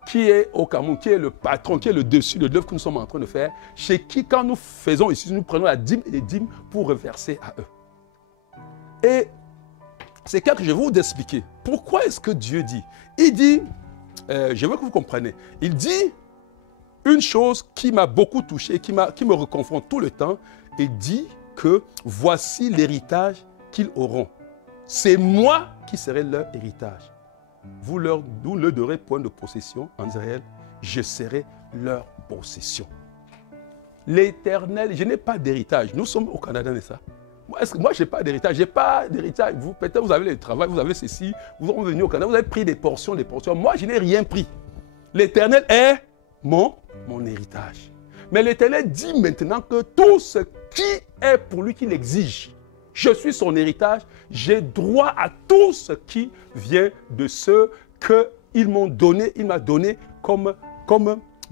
qui est au Cameroun, qui est le patron, qui est le dessus de l'œuvre que nous sommes en train de faire, chez qui, quand nous faisons ici, nous prenons la dîme et les dîmes pour reverser à eux. Et c'est quelque chose que je vais vous expliquer. Pourquoi est-ce que Dieu dit? Il dit, je veux que vous compreniez. Il dit une chose qui m'a beaucoup touché, qui me reconfronte tout le temps. Il dit que voici l'héritage qu'ils auront. C'est moi qui serai leur héritage. Vous ne donnerez point de possession en Israël, je serai leur possession. L'Éternel, je n'ai pas d'héritage. Nous sommes au Canada, n'est-ce pas? Moi, je n'ai pas d'héritage. Je n'ai pas d'héritage. Peut-être vous avez le travail, vous avez ceci, vous êtes venu au Canada, vous avez pris des portions, des portions. Moi, je n'ai rien pris. L'Éternel est mon héritage. Mais l'Éternel dit maintenant que tout ce qui est pour lui qu'il exige, je suis son héritage, j'ai droit à tout ce qui vient de ceux qu'ils m'ont donné, il m'a donné comme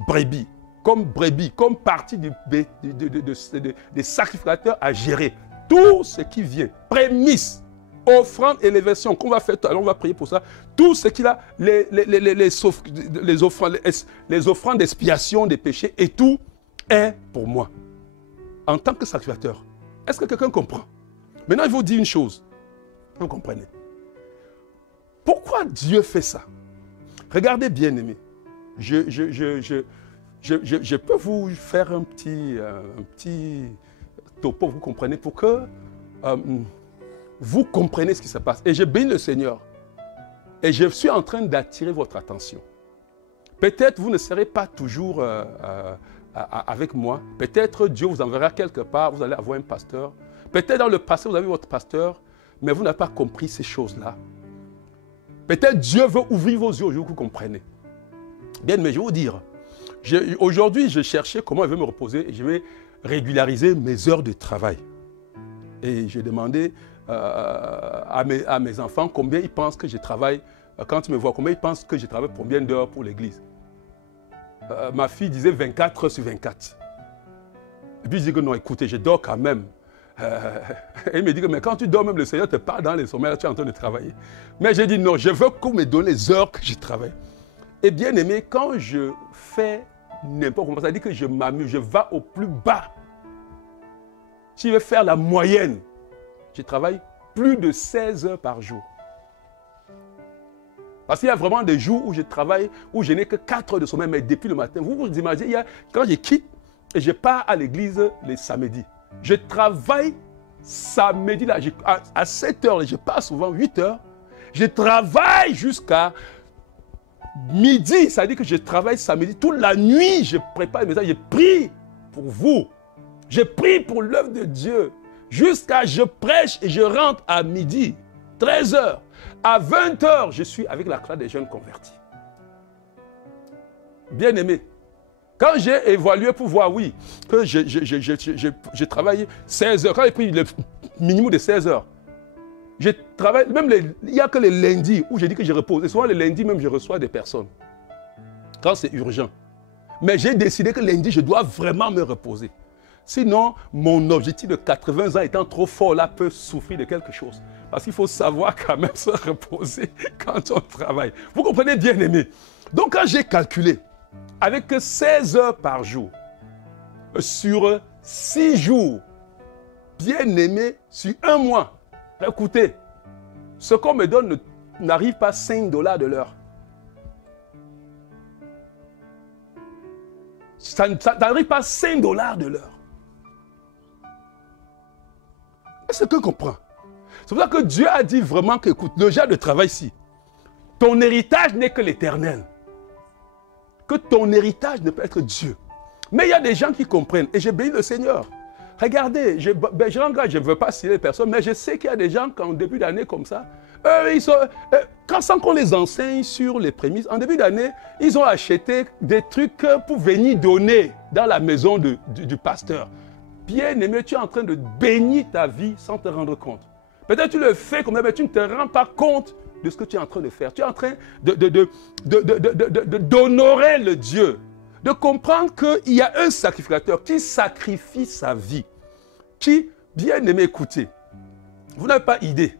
brebis, comme partie des sacrificateurs à gérer. Tout ce qui vient, prémices, offrandes et les versions qu'on va faire tout à l'heure, on va prier pour ça. Tout ce qu'il a, les offrandes d'expiation des péchés et tout est pour moi. En tant que sacrificateur, est-ce que quelqu'un comprend? Maintenant, je vous dis une chose. Vous comprenez? Pourquoi Dieu fait ça? Regardez bien, aimés. Je peux vous faire un petit topo, vous comprenez, pour que vous compreniez ce qui se passe. Et je bénis le Seigneur. Et je suis en train d'attirer votre attention. Peut-être vous ne serez pas toujours avec moi. Peut-être Dieu vous enverra quelque part, vous allez avoir un pasteur. Peut-être dans le passé, vous avez votre pasteur, mais vous n'avez pas compris ces choses-là. Peut-être Dieu veut ouvrir vos yeux aujourd'hui, vous comprenez. Bien, mais je vais vous dire, aujourd'hui, je cherchais comment je vais me reposer et je vais régulariser mes heures de travail. Et j'ai demandé à mes enfants combien ils pensent que je travaille, quand ils me voient, combien ils pensent que je travaille pour combien d'heures pour l'église. Ma fille disait 24 heures sur 24. Et puis je dis que non, écoutez, je dors quand même. Et il me dit que mais quand tu dors même, le Seigneur te parle dans les sommeils, là tu es en train de travailler. Mais j'ai dit non, je veux qu'on me donne les heures que je travaille. Et bien aimé, quand je fais n'importe quoi, ça dit que je m'amuse, je vais au plus bas. Si je veux faire la moyenne, je travaille plus de 16 heures par jour. Parce qu'il y a vraiment des jours où je travaille, où je n'ai que 4 heures de sommeil, mais depuis le matin. Vous vous imaginez, quand je quitte et je pars à l'église les samedis, je travaille samedi, là, à 7 heures, je pars souvent 8 heures. Je travaille jusqu'à midi, ça veut dire que je travaille samedi. Toute la nuit, je prépare les messages, je prie pour vous. Je prie pour l'œuvre de Dieu. Jusqu'à je prêche et je rentre à midi, 13 heures. À 20 heures, je suis avec la classe des jeunes convertis. Bien aimé. Quand j'ai évalué pour voir, oui, que je travaille 16 heures, quand j'ai pris le minimum de 16 heures, je travaille, même il n'y a que les lundis où je dis que je repose. Et souvent, les lundis, même, je reçois des personnes. Quand c'est urgent. Mais j'ai décidé que lundi, je dois vraiment me reposer. Sinon, mon objectif de 80 ans étant trop fort, là, peut souffrir de quelque chose. Parce qu'il faut savoir quand même se reposer quand on travaille. Vous comprenez bien, aimé. Donc, quand j'ai calculé, avec 16 heures par jour, sur 6 jours, bien aimé, sur un mois, écoutez, ce qu'on me donne n'arrive pas à 5 $ de l'heure. Ça n'arrive pas à 5 $ de l'heure. Est-ce que tu comprends? C'est pour ça que Dieu a dit vraiment que, écoute, le genre de travail ici, ton héritage n'est que l'éternel. Que ton héritage ne peut être Dieu. Mais il y a des gens qui comprennent. Et j'ai béni le Seigneur. Regardez, je ne veux pas citer les personnes, mais je sais qu'il y a des gens qu'en début d'année comme ça, sans qu'on les enseigne sur les prémices, en début d'année, ils ont acheté des trucs pour venir donner dans la maison du pasteur. Bien aimé, tu es en train de bénir ta vie sans te rendre compte. Peut-être tu le fais comme ça, mais tu ne te rends pas compte de ce que tu es en train de faire. Tu es en train d'honorer le Dieu. De comprendre qu'il y a un sacrificateur qui sacrifie sa vie. Qui, bien aimé, écoutez, vous n'avez pas idée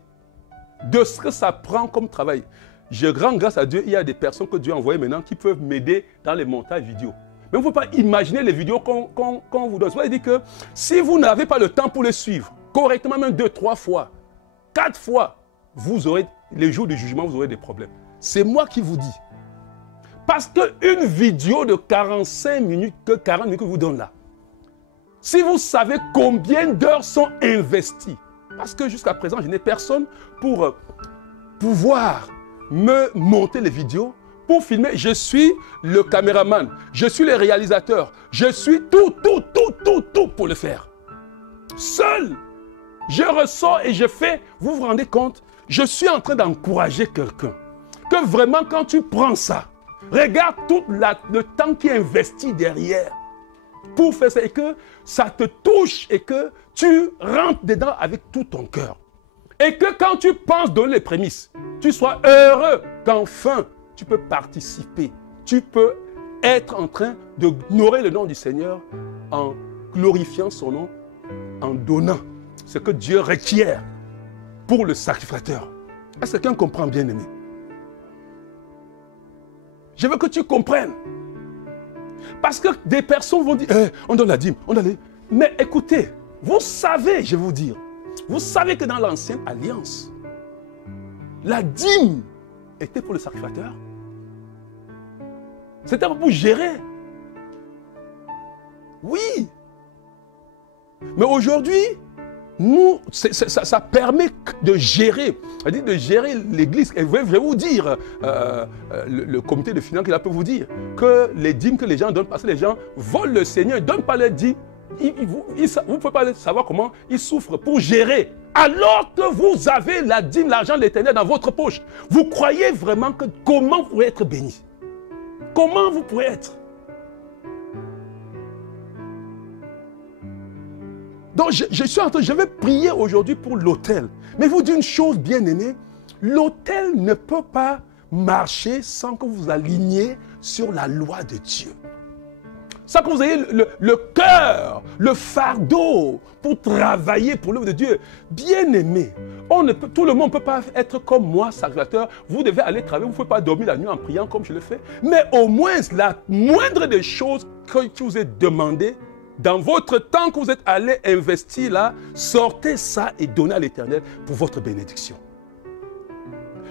de ce que ça prend comme travail. Je rends grâce à Dieu, il y a des personnes que Dieu a envoyées maintenant qui peuvent m'aider dans les montages vidéo. Mais vous ne pouvez pas imaginer les vidéos qu'on vous donne. Ça veut dire que si vous n'avez pas le temps pour les suivre, correctement, même 2, 3 fois, 4 fois, vous aurez, les jours du jugement, vous aurez des problèmes. C'est moi qui vous dis. Parce qu'une vidéo de 45 minutes, que 40 minutes que je vous donne là, si vous savez combien d'heures sont investies, parce que jusqu'à présent, je n'ai personne pour pouvoir me monter les vidéos, pour filmer. Je suis le caméraman, je suis le réalisateur, je suis tout pour le faire. Seul, je ressors et je fais, vous vous rendez compte, je suis en train d'encourager quelqu'un. Que vraiment quand tu prends ça, regarde tout le temps qui est investi derrière pour faire ça et que ça te touche et que tu rentres dedans avec tout ton cœur. Et que quand tu penses donner les prémices, tu sois heureux qu'enfin tu peux participer. Tu peux être en train d'honorer le nom du Seigneur en glorifiant son nom, en donnant ce que Dieu requiert pour le sacrificateur. Est-ce que quelqu'un comprend, bien-aimé? Je veux que tu comprennes. Parce que des personnes vont dire, on donne la dîme, on donne les... Mais écoutez, vous savez, je vais vous dire, vous savez que dans l'ancienne alliance, la dîme était pour le sacrificateur. C'était pour gérer. Oui. Mais aujourd'hui, nous, ça permet de gérer, c'est-à-dire de gérer l'église. Et je vais vous dire, le comité de finances qui peut vous dire que les dîmes que les gens donnent, parce que les gens volent le Seigneur, ils ne donnent pas les dîmes. Vous ne pouvez pas savoir comment ils souffrent pour gérer. Alors que vous avez la dîme, l'argent de l'Éternel dans votre poche. Vous croyez vraiment que comment vous pourrez être béni? Comment vous pourrez être? Donc je vais prier aujourd'hui pour l'autel. Mais je vous dis une chose, bien-aimé, l'autel ne peut pas marcher sans que vous aligniez sur la loi de Dieu. Sans que vous ayez le cœur, le fardeau pour travailler pour l'œuvre de Dieu. Bien-aimé, tout le monde ne peut pas être comme moi, sacrificateur. Vous devez aller travailler, vous ne pouvez pas dormir la nuit en priant comme je le fais. Mais au moins, la moindre des choses que je vous ai demandé, dans votre temps que vous êtes allé investir là, sortez ça et donnez à l'Éternel pour votre bénédiction.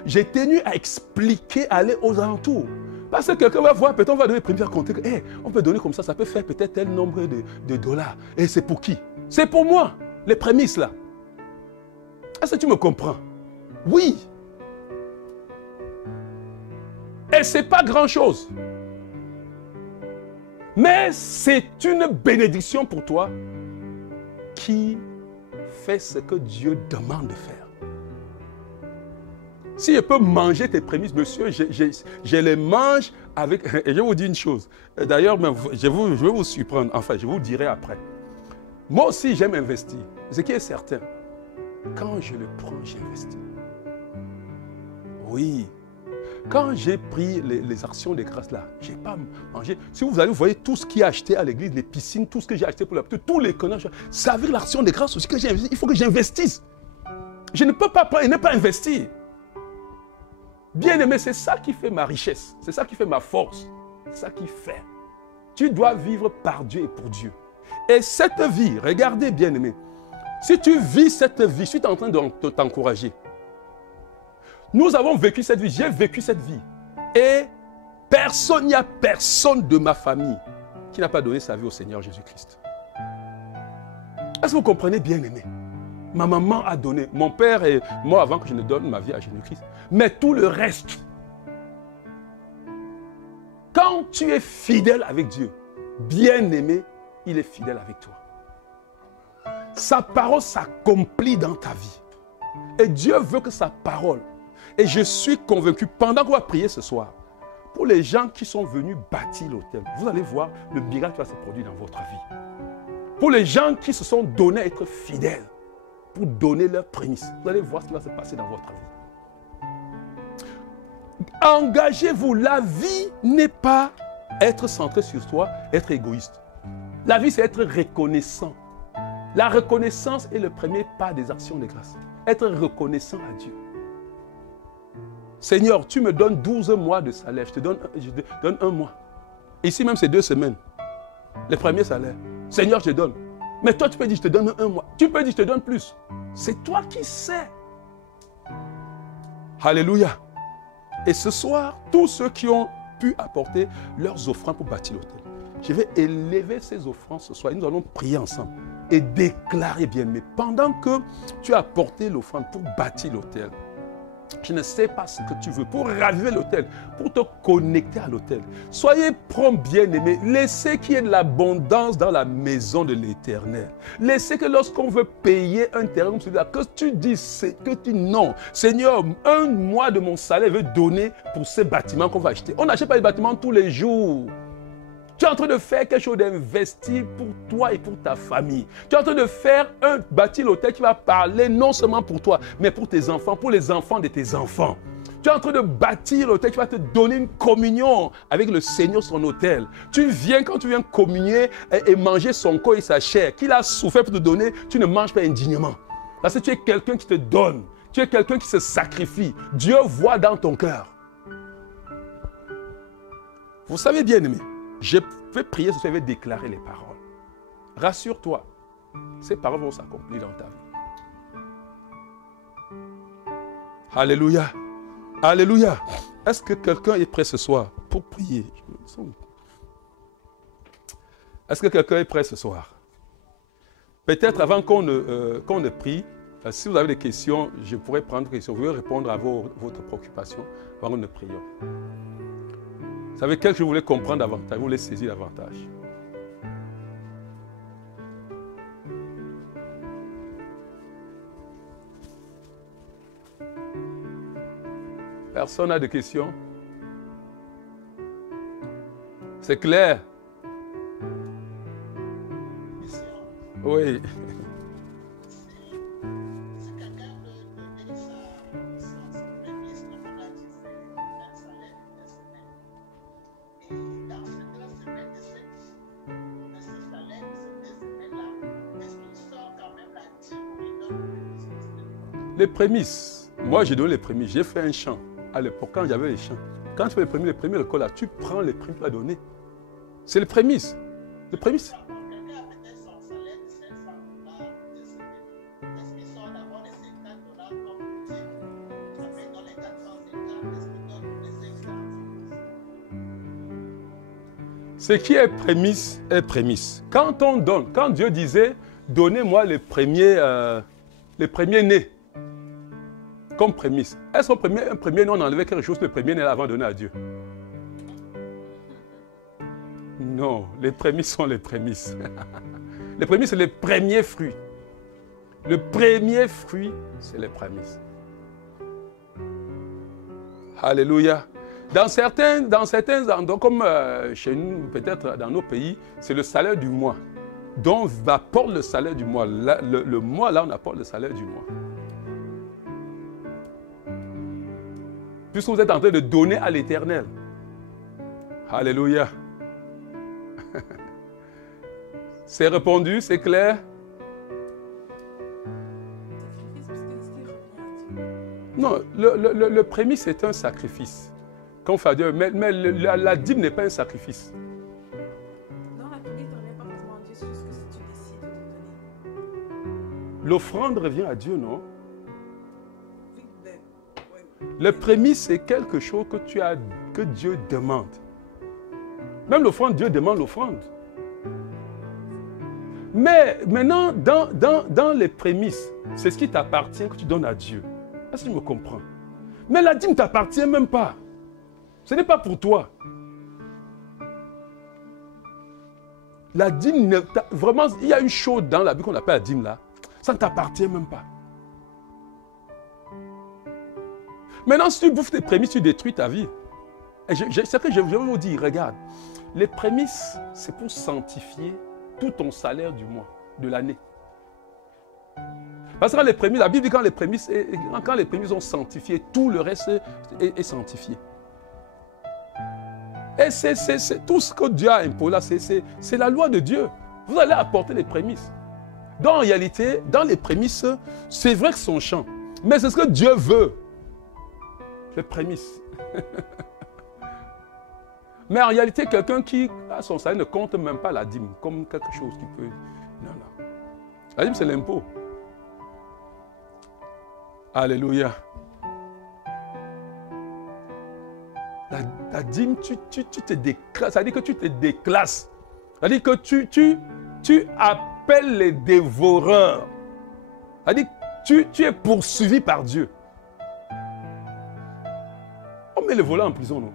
J'ai tenu à expliquer, aller aux alentours. Parce que quelqu'un va voir, peut-être on va donner premier à compter que on peut donner comme ça peut faire peut-être tel nombre de dollars. Et c'est pour qui? C'est pour moi, les prémices là. Est-ce que tu me comprends? Oui. Et ce n'est pas grand-chose. Mais c'est une bénédiction pour toi qui fait ce que Dieu demande de faire. Si je peux manger tes prémices, monsieur, je les mange avec... Et je vous dis une chose. D'ailleurs, je vais vous surprendre. Enfin, je vous le dirai après. Moi aussi, j'aime investir. Ce qui est certain, quand je le prends, j'investis. Oui. Quand j'ai pris les actions de grâce là, je n'ai pas mangé. Si vous allez, vous voyez tout ce qui est acheté à l'église, les piscines, tout ce que j'ai acheté pour la petite, tous les connards, c'est avec l'action de grâce aussi que j'ai investi. Il faut que j'investisse. Je ne peux pas prendre et ne pas investir. Bien-aimé, c'est ça qui fait ma richesse. C'est ça qui fait ma force. C'est ça qui fait. Tu dois vivre par Dieu et pour Dieu. Et cette vie, regardez bien-aimé, si tu vis cette vie, je suis en train de t'encourager. Nous avons vécu cette vie, j'ai vécu cette vie. Et il n'y a personne de ma famille qui n'a pas donné sa vie au Seigneur Jésus-Christ. Est-ce que vous comprenez, bien-aimé? Ma maman a donné, mon père et moi avant que je ne donne ma vie à Jésus-Christ. Mais tout le reste, quand tu es fidèle avec Dieu, bien-aimé, il est fidèle avec toi. Sa parole s'accomplit dans ta vie. Et Dieu veut que sa parole, et je suis convaincu, pendant qu'on va prier ce soir, pour les gens qui sont venus bâtir l'autel, vous allez voir le miracle qui va se produire dans votre vie. Pour les gens qui se sont donnés à être fidèles, pour donner leurs prémices, vous allez voir ce qui va se passer dans votre vie. Engagez-vous. La vie n'est pas être centré sur soi, être égoïste. La vie, c'est être reconnaissant. La reconnaissance est le premier pas des actions de grâce. Être reconnaissant à Dieu. Seigneur, tu me donnes 12 mois de salaire, je te donne un mois. Ici même, c'est 2 semaines. Les premiers salaires. Seigneur, je te donne. Mais toi, tu peux dire, je te donne un mois. Tu peux dire, je te donne plus. C'est toi qui sais. Alléluia. Et ce soir, tous ceux qui ont pu apporter leurs offrandes pour bâtir l'autel. Je vais élever ces offrandes ce soir et nous allons prier ensemble et déclarer, bien-aimé, pendant que tu as apporté l'offrande pour bâtir l'autel, je ne sais pas ce que tu veux pour raviver l'autel, pour te connecter à l'autel. Soyez prompt, bien-aimés. Laissez qu'il y ait de l'abondance dans la maison de l'Éternel. Laissez que lorsqu'on veut payer un terrain comme celui-là, que tu dis non. Seigneur, un mois de mon salaire veut donner pour ces bâtiments qu'on va acheter. On n'achète pas les bâtiments tous les jours. Tu es en train de faire quelque chose d'investi pour toi et pour ta famille. Tu es en train de faire bâtir l'autel qui va parler non seulement pour toi, mais pour tes enfants, pour les enfants de tes enfants. Tu es en train de bâtir l'autel qui va te donner une communion avec le Seigneur sur son autel. Quand tu viens communier et manger son corps et sa chair, qu'il a souffert pour te donner, tu ne manges pas indignement. Parce que tu es quelqu'un qui te donne. Tu es quelqu'un qui se sacrifie. Dieu voit dans ton cœur. Vous savez, bien-aimé, je vais prier, je vais déclarer les paroles. Rassure-toi, ces paroles vont s'accomplir dans ta vie. Alléluia. Alléluia. Est-ce que quelqu'un est prêt ce soir pour prier? Est-ce que quelqu'un est prêt ce soir? Peut-être avant qu'on ne prie, si vous avez des questions, je pourrais prendre des questions. Vous pouvez répondre à votre préoccupation avant que nous prions. Vous savez, quelque chose que je voulais comprendre davantage, vous voulez saisir davantage. Personne n'a de questions? C'est clair? Oui. Les prémices. Moi, j'ai donné les prémices. J'ai fait un chant à l'époque, quand j'avais les chants. Quand tu fais les prémices, le col là, tu prends les prémices à donner. C'est les prémices. Les prémices. Ce qui est prémisse est prémisse. Quand on donne, quand Dieu disait, donnez-moi les premiers nés, comme prémisse. Est-ce qu'un premier né, on enlevait quelque chose, le premier né avant de donner à Dieu? Non, les prémices sont les prémices. Les prémices, c'est les premiers fruits. Le premier fruit, c'est les prémices. Alléluia. Dans certains endroits, comme chez nous, peut-être dans nos pays, c'est le salaire du mois. Donc, on apporte le salaire du mois. Là, le mois, là, on apporte le salaire du mois. Puisque vous êtes en train de donner à l'Éternel. Alléluia. C'est répondu, c'est clair? Non, le prémisse c'est un sacrifice. Quand on fait Dieu, mais la dîme n'est pas un sacrifice. Non, la prière ne revient pas forcément à Dieu, c'est juste que si tu décides de donner. L'offrande revient à Dieu, non? Le prémisse, c'est quelque chose que Dieu demande. Même l'offrande, Dieu demande l'offrande. Mais maintenant, dans les prémices, c'est ce qui t'appartient que tu donnes à Dieu. Est-ce que tu me comprends? Mais la dîme ne t'appartient même pas. Ce n'est pas pour toi. La dîme, vraiment, il y a une chose dans la Bible qu'on appelle la dîme là. Ça ne t'appartient même pas. Maintenant, si tu bouffes tes prémices, tu détruis ta vie. Et c'est que je vais vous dire, regarde, les prémices, c'est pour sanctifier tout ton salaire du mois, de l'année. Parce que quand les prémices, la Bible dit quand les prémices sont sanctifiées, tout le reste est sanctifié. Et c'est tout ce que Dieu a imposé là, c'est la loi de Dieu. Vous allez apporter les prémices. Donc en réalité, dans les prémices, c'est vrai que c'est son champ. Mais c'est ce que Dieu veut. Les prémices. Mais en réalité, quelqu'un qui a son salaire ne compte même pas la dîme comme quelque chose qui peut... Non, non. La dîme, c'est l'impôt. Alléluia. la dîme, tu te déclasses. Ça veut dire que tu te déclasses. Ça veut dire que tu appelles les dévoreurs. Ça veut dire que tu es poursuivi par Dieu. On met le volant en prison, non?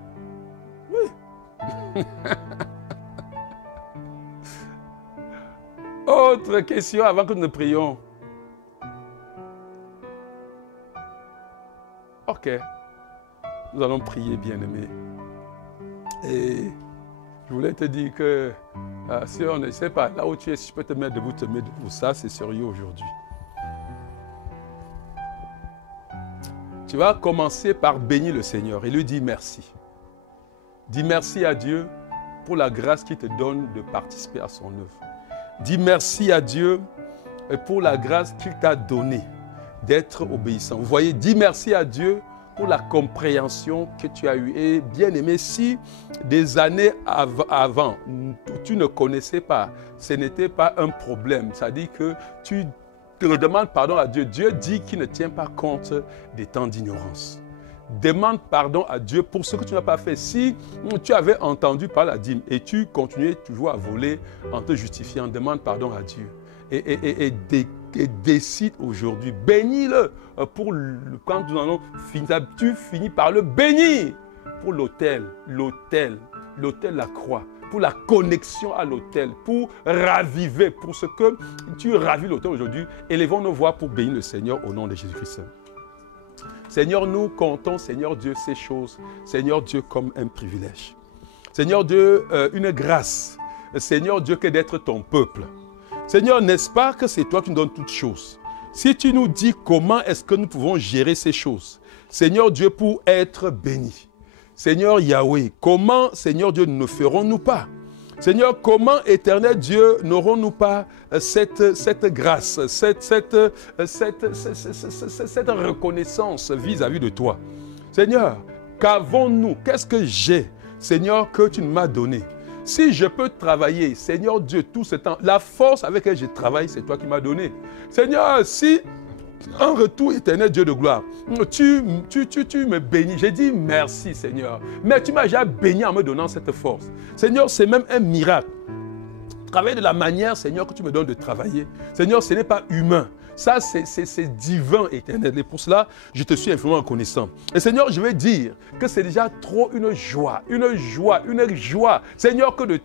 Oui. Autre question avant que nous ne prions. Ok. Nous allons prier, bien-aimés. Et je voulais te dire que si on ne sait pas, là où tu es, si je peux te mettre debout, te mettre debout. Ça, c'est sérieux aujourd'hui. Tu vas commencer par bénir le Seigneur et lui dire merci. Dis merci à Dieu pour la grâce qu'il te donne de participer à son œuvre. Dis merci à Dieu pour la grâce qu'il t'a donnée d'être obéissant. Vous voyez, dis merci à Dieu pour la compréhension que tu as eue. Et bien aimé, si des années avant, tu ne connaissais pas, ce n'était pas un problème. C'est-à-dire que tu te demandes pardon à Dieu. Dieu dit qu'il ne tient pas compte des temps d'ignorance. Demande pardon à Dieu pour ce que tu n'as pas fait. Si tu avais entendu par la dîme et tu continuais toujours à voler en te justifiant, demande pardon à Dieu. Et décide aujourd'hui, bénis-le pour quand nous allons finir, tu finis par le bénir pour l'autel, la croix, pour la connexion à l'autel, pour raviver, pour ce que tu ravis l'autel aujourd'hui. Élevons nos voix pour bénir le Seigneur au nom de Jésus-Christ. Seigneur, nous comptons, Seigneur Dieu, ces choses, Seigneur Dieu, comme un privilège. Seigneur Dieu, une grâce, Seigneur Dieu, que d'être ton peuple. Seigneur, n'est-ce pas que c'est toi qui nous donnes toutes choses? Si tu nous dis comment est-ce que nous pouvons gérer ces choses, Seigneur Dieu, pour être bénis. Seigneur Yahweh, comment, Seigneur Dieu, ne ferons-nous pas? Seigneur, comment, éternel Dieu, n'aurons-nous pas cette grâce, cette reconnaissance vis-à-vis de toi? Seigneur, qu'avons-nous? Qu'est-ce que j'ai, Seigneur, que tu m'as donné? Si je peux travailler, Seigneur Dieu, tout ce temps, la force avec laquelle je travaille, c'est toi qui m'as donné. Seigneur, si en retour, éternel Dieu de gloire, tu me bénis. J'ai dit merci, Seigneur. Mais tu m'as déjà béni en me donnant cette force. Seigneur, c'est même un miracle. Travailler de la manière, Seigneur, que tu me donnes de travailler. Seigneur, ce n'est pas humain. Ça, c'est divin, éternel. Et pour cela, je te suis infiniment reconnaissant. Et Seigneur, je vais dire que c'est déjà trop une joie, Seigneur, que de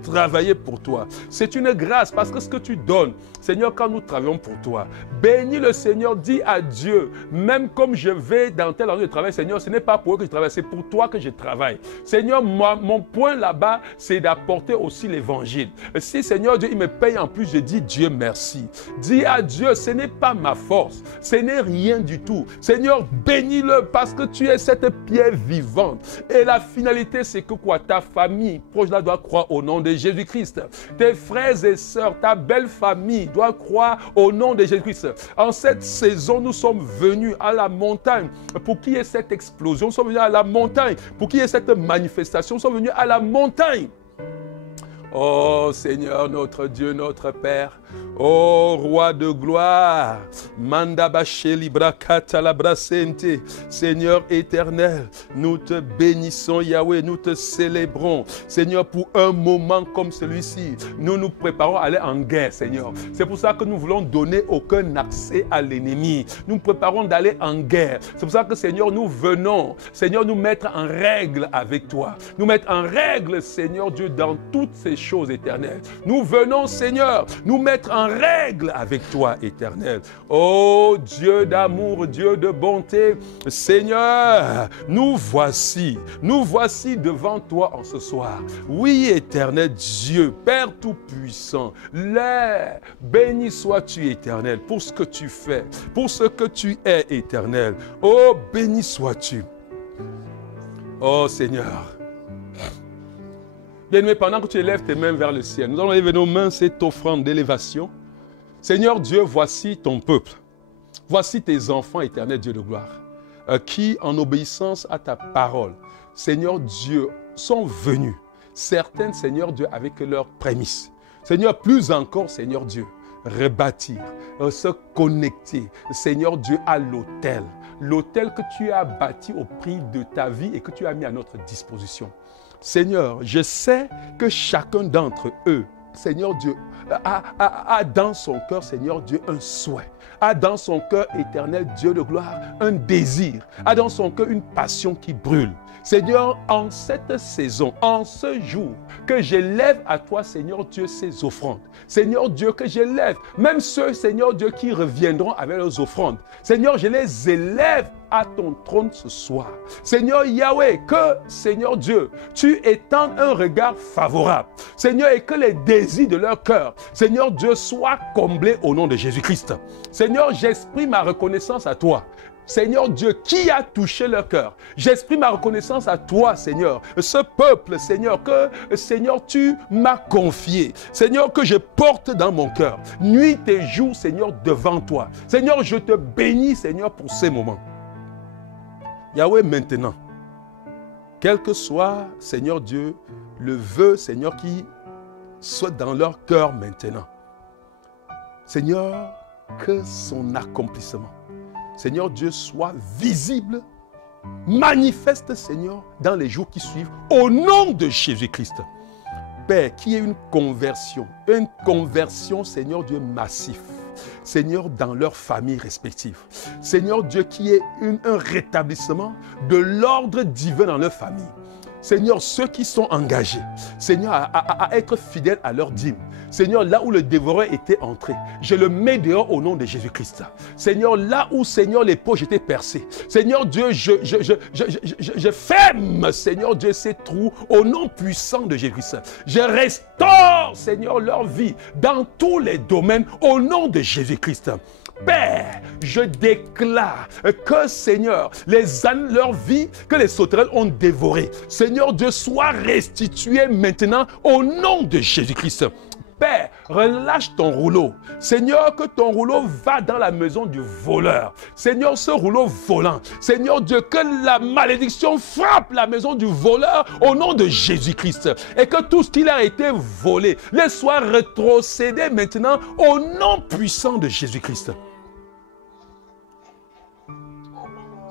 travailler pour toi. C'est une grâce parce que ce que tu donnes, Seigneur, quand nous travaillons pour toi, bénis le Seigneur, dis à Dieu, même comme je vais dans tel endroit de travail, Seigneur, ce n'est pas pour eux que je travaille, c'est pour toi que je travaille. Seigneur, mon point là-bas, c'est d'apporter aussi l'évangile. Si, Seigneur Dieu, il me paye en plus, je dis Dieu merci. Dis à Dieu, ce n'est pas ma force, ce n'est rien du tout. Seigneur, bénis-le parce que tu es cette pierre vivante. Et la finalité, c'est que quoi? Ta famille proche là doit croire au nom de Jésus-Christ. Tes frères et sœurs, ta belle famille doit croire au nom de Jésus-Christ. En cette saison, nous sommes venus à la montagne pour qu'il y ait cette explosion. Nous sommes venus à la montagne pour qu'il y ait cette manifestation. Nous sommes venus à la montagne. Oh Seigneur, notre Dieu, notre Père, oh Roi de gloire, Seigneur éternel, nous te bénissons Yahweh, nous te célébrons. Seigneur, pour un moment comme celui-ci, nous nous préparons à aller en guerre, Seigneur. C'est pour ça que nous voulons donner aucun accès à l'ennemi. Nous nous préparons d'aller en guerre. C'est pour ça que Seigneur, nous venons, Seigneur, nous mettre en règle avec toi. Nous mettre en règle, Seigneur Dieu, dans toutes ces choses éternelles. Nous venons, Seigneur, nous mettre en règle avec toi, éternel. Oh Dieu d'amour, Dieu de bonté, Seigneur, nous voici devant toi en ce soir. Oui, éternel Dieu, Père Tout-Puissant, béni sois-tu, éternel, pour ce que tu fais, pour ce que tu es, éternel. Oh, béni sois-tu. Oh Seigneur. Bien-aimé, pendant que tu élèves tes mains vers le ciel, nous allons élever nos mains, cette offrande d'élévation. Seigneur Dieu, voici ton peuple. Voici tes enfants, éternel Dieu de gloire, qui, en obéissance à ta parole, Seigneur Dieu, sont venus. Certaines, Seigneur Dieu, avec leurs prémices. Seigneur, plus encore, Seigneur Dieu, rebâtir, se connecter, Seigneur Dieu, à l'autel. L'autel que tu as bâti au prix de ta vie et que tu as mis à notre disposition. Seigneur, je sais que chacun d'entre eux, Seigneur Dieu, a dans son cœur, Seigneur Dieu, un souhait. A dans son cœur, éternel Dieu de gloire, un désir. A dans son cœur une passion qui brûle. Seigneur, en cette saison, en ce jour, que j'élève à toi, Seigneur Dieu, ces offrandes. Seigneur Dieu, que j'élève, même ceux, Seigneur Dieu, qui reviendront avec leurs offrandes. Seigneur, je les élève à ton trône ce soir. Seigneur Yahweh, que, Seigneur Dieu, tu étendes un regard favorable. Seigneur, et que les désirs de leur cœur, Seigneur Dieu, soient comblés au nom de Jésus-Christ. Seigneur, j'exprime ma reconnaissance à toi. Seigneur Dieu, qui a touché leur cœur. J'exprime ma reconnaissance à toi, Seigneur. Ce peuple, Seigneur, que, Seigneur, tu m'as confié. Seigneur, que je porte dans mon cœur. Nuit et jour, Seigneur, devant toi. Seigneur, je te bénis, Seigneur, pour ces moments. Yahweh, maintenant, quel que soit, Seigneur Dieu, le vœu, Seigneur, qui soit dans leur cœur maintenant. Seigneur, que son accomplissement, Seigneur Dieu, soit visible, manifeste, Seigneur, dans les jours qui suivent, au nom de Jésus-Christ. Père, qu'il y ait une conversion, Seigneur Dieu, massif. Seigneur, dans leurs familles respectives. Seigneur Dieu, qu'il y ait un rétablissement de l'ordre divin dans leur famille. Seigneur, ceux qui sont engagés, Seigneur, à être fidèles à leur dîme. Seigneur, là où le dévoreur était entré, je le mets dehors au nom de Jésus-Christ. Seigneur, là où, Seigneur, les poches étaient percées. Seigneur Dieu, je ferme, Seigneur Dieu, ces trous au nom puissant de Jésus-Christ. Je restaure, Seigneur, leur vie dans tous les domaines au nom de Jésus-Christ. Père, je déclare que, Seigneur, les ânes, leur vie, que les sauterelles ont dévoré, Seigneur Dieu, soit restitué maintenant au nom de Jésus-Christ. Père, relâche ton rouleau. Seigneur, que ton rouleau va dans la maison du voleur. Seigneur, ce rouleau volant. Seigneur Dieu, que la malédiction frappe la maison du voleur au nom de Jésus-Christ. Et que tout ce qui a été volé, les soit rétrocédé maintenant au nom puissant de Jésus-Christ.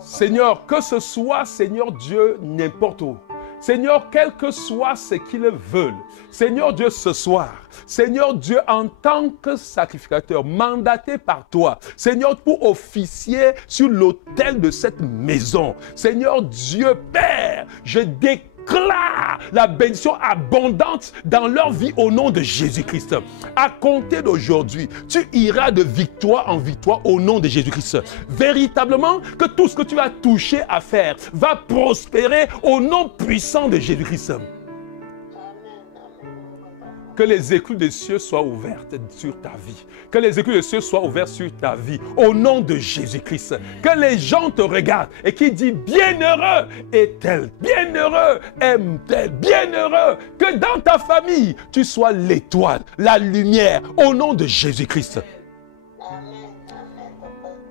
Seigneur, que ce soit, Seigneur Dieu, n'importe où. Seigneur, quel que soit ce qu'ils veulent, Seigneur Dieu, ce soir, Seigneur Dieu, en tant que sacrificateur, mandaté par toi, Seigneur, pour officier sur l'autel de cette maison, Seigneur Dieu, Père, je déclare la bénédiction abondante dans leur vie au nom de Jésus-Christ. À compter d'aujourd'hui, tu iras de victoire en victoire au nom de Jésus-Christ. Véritablement, que tout ce que tu vas toucher à faire va prospérer au nom puissant de Jésus-Christ. Que les éclus des cieux soient ouvertes sur ta vie. Que les éclus des cieux soient ouverts sur ta vie. Au nom de Jésus-Christ. Que les gens te regardent et qui disent bienheureux est-elle, bienheureux aime-t-elle, bienheureux. Que dans ta famille, tu sois l'étoile, la lumière. Au nom de Jésus-Christ.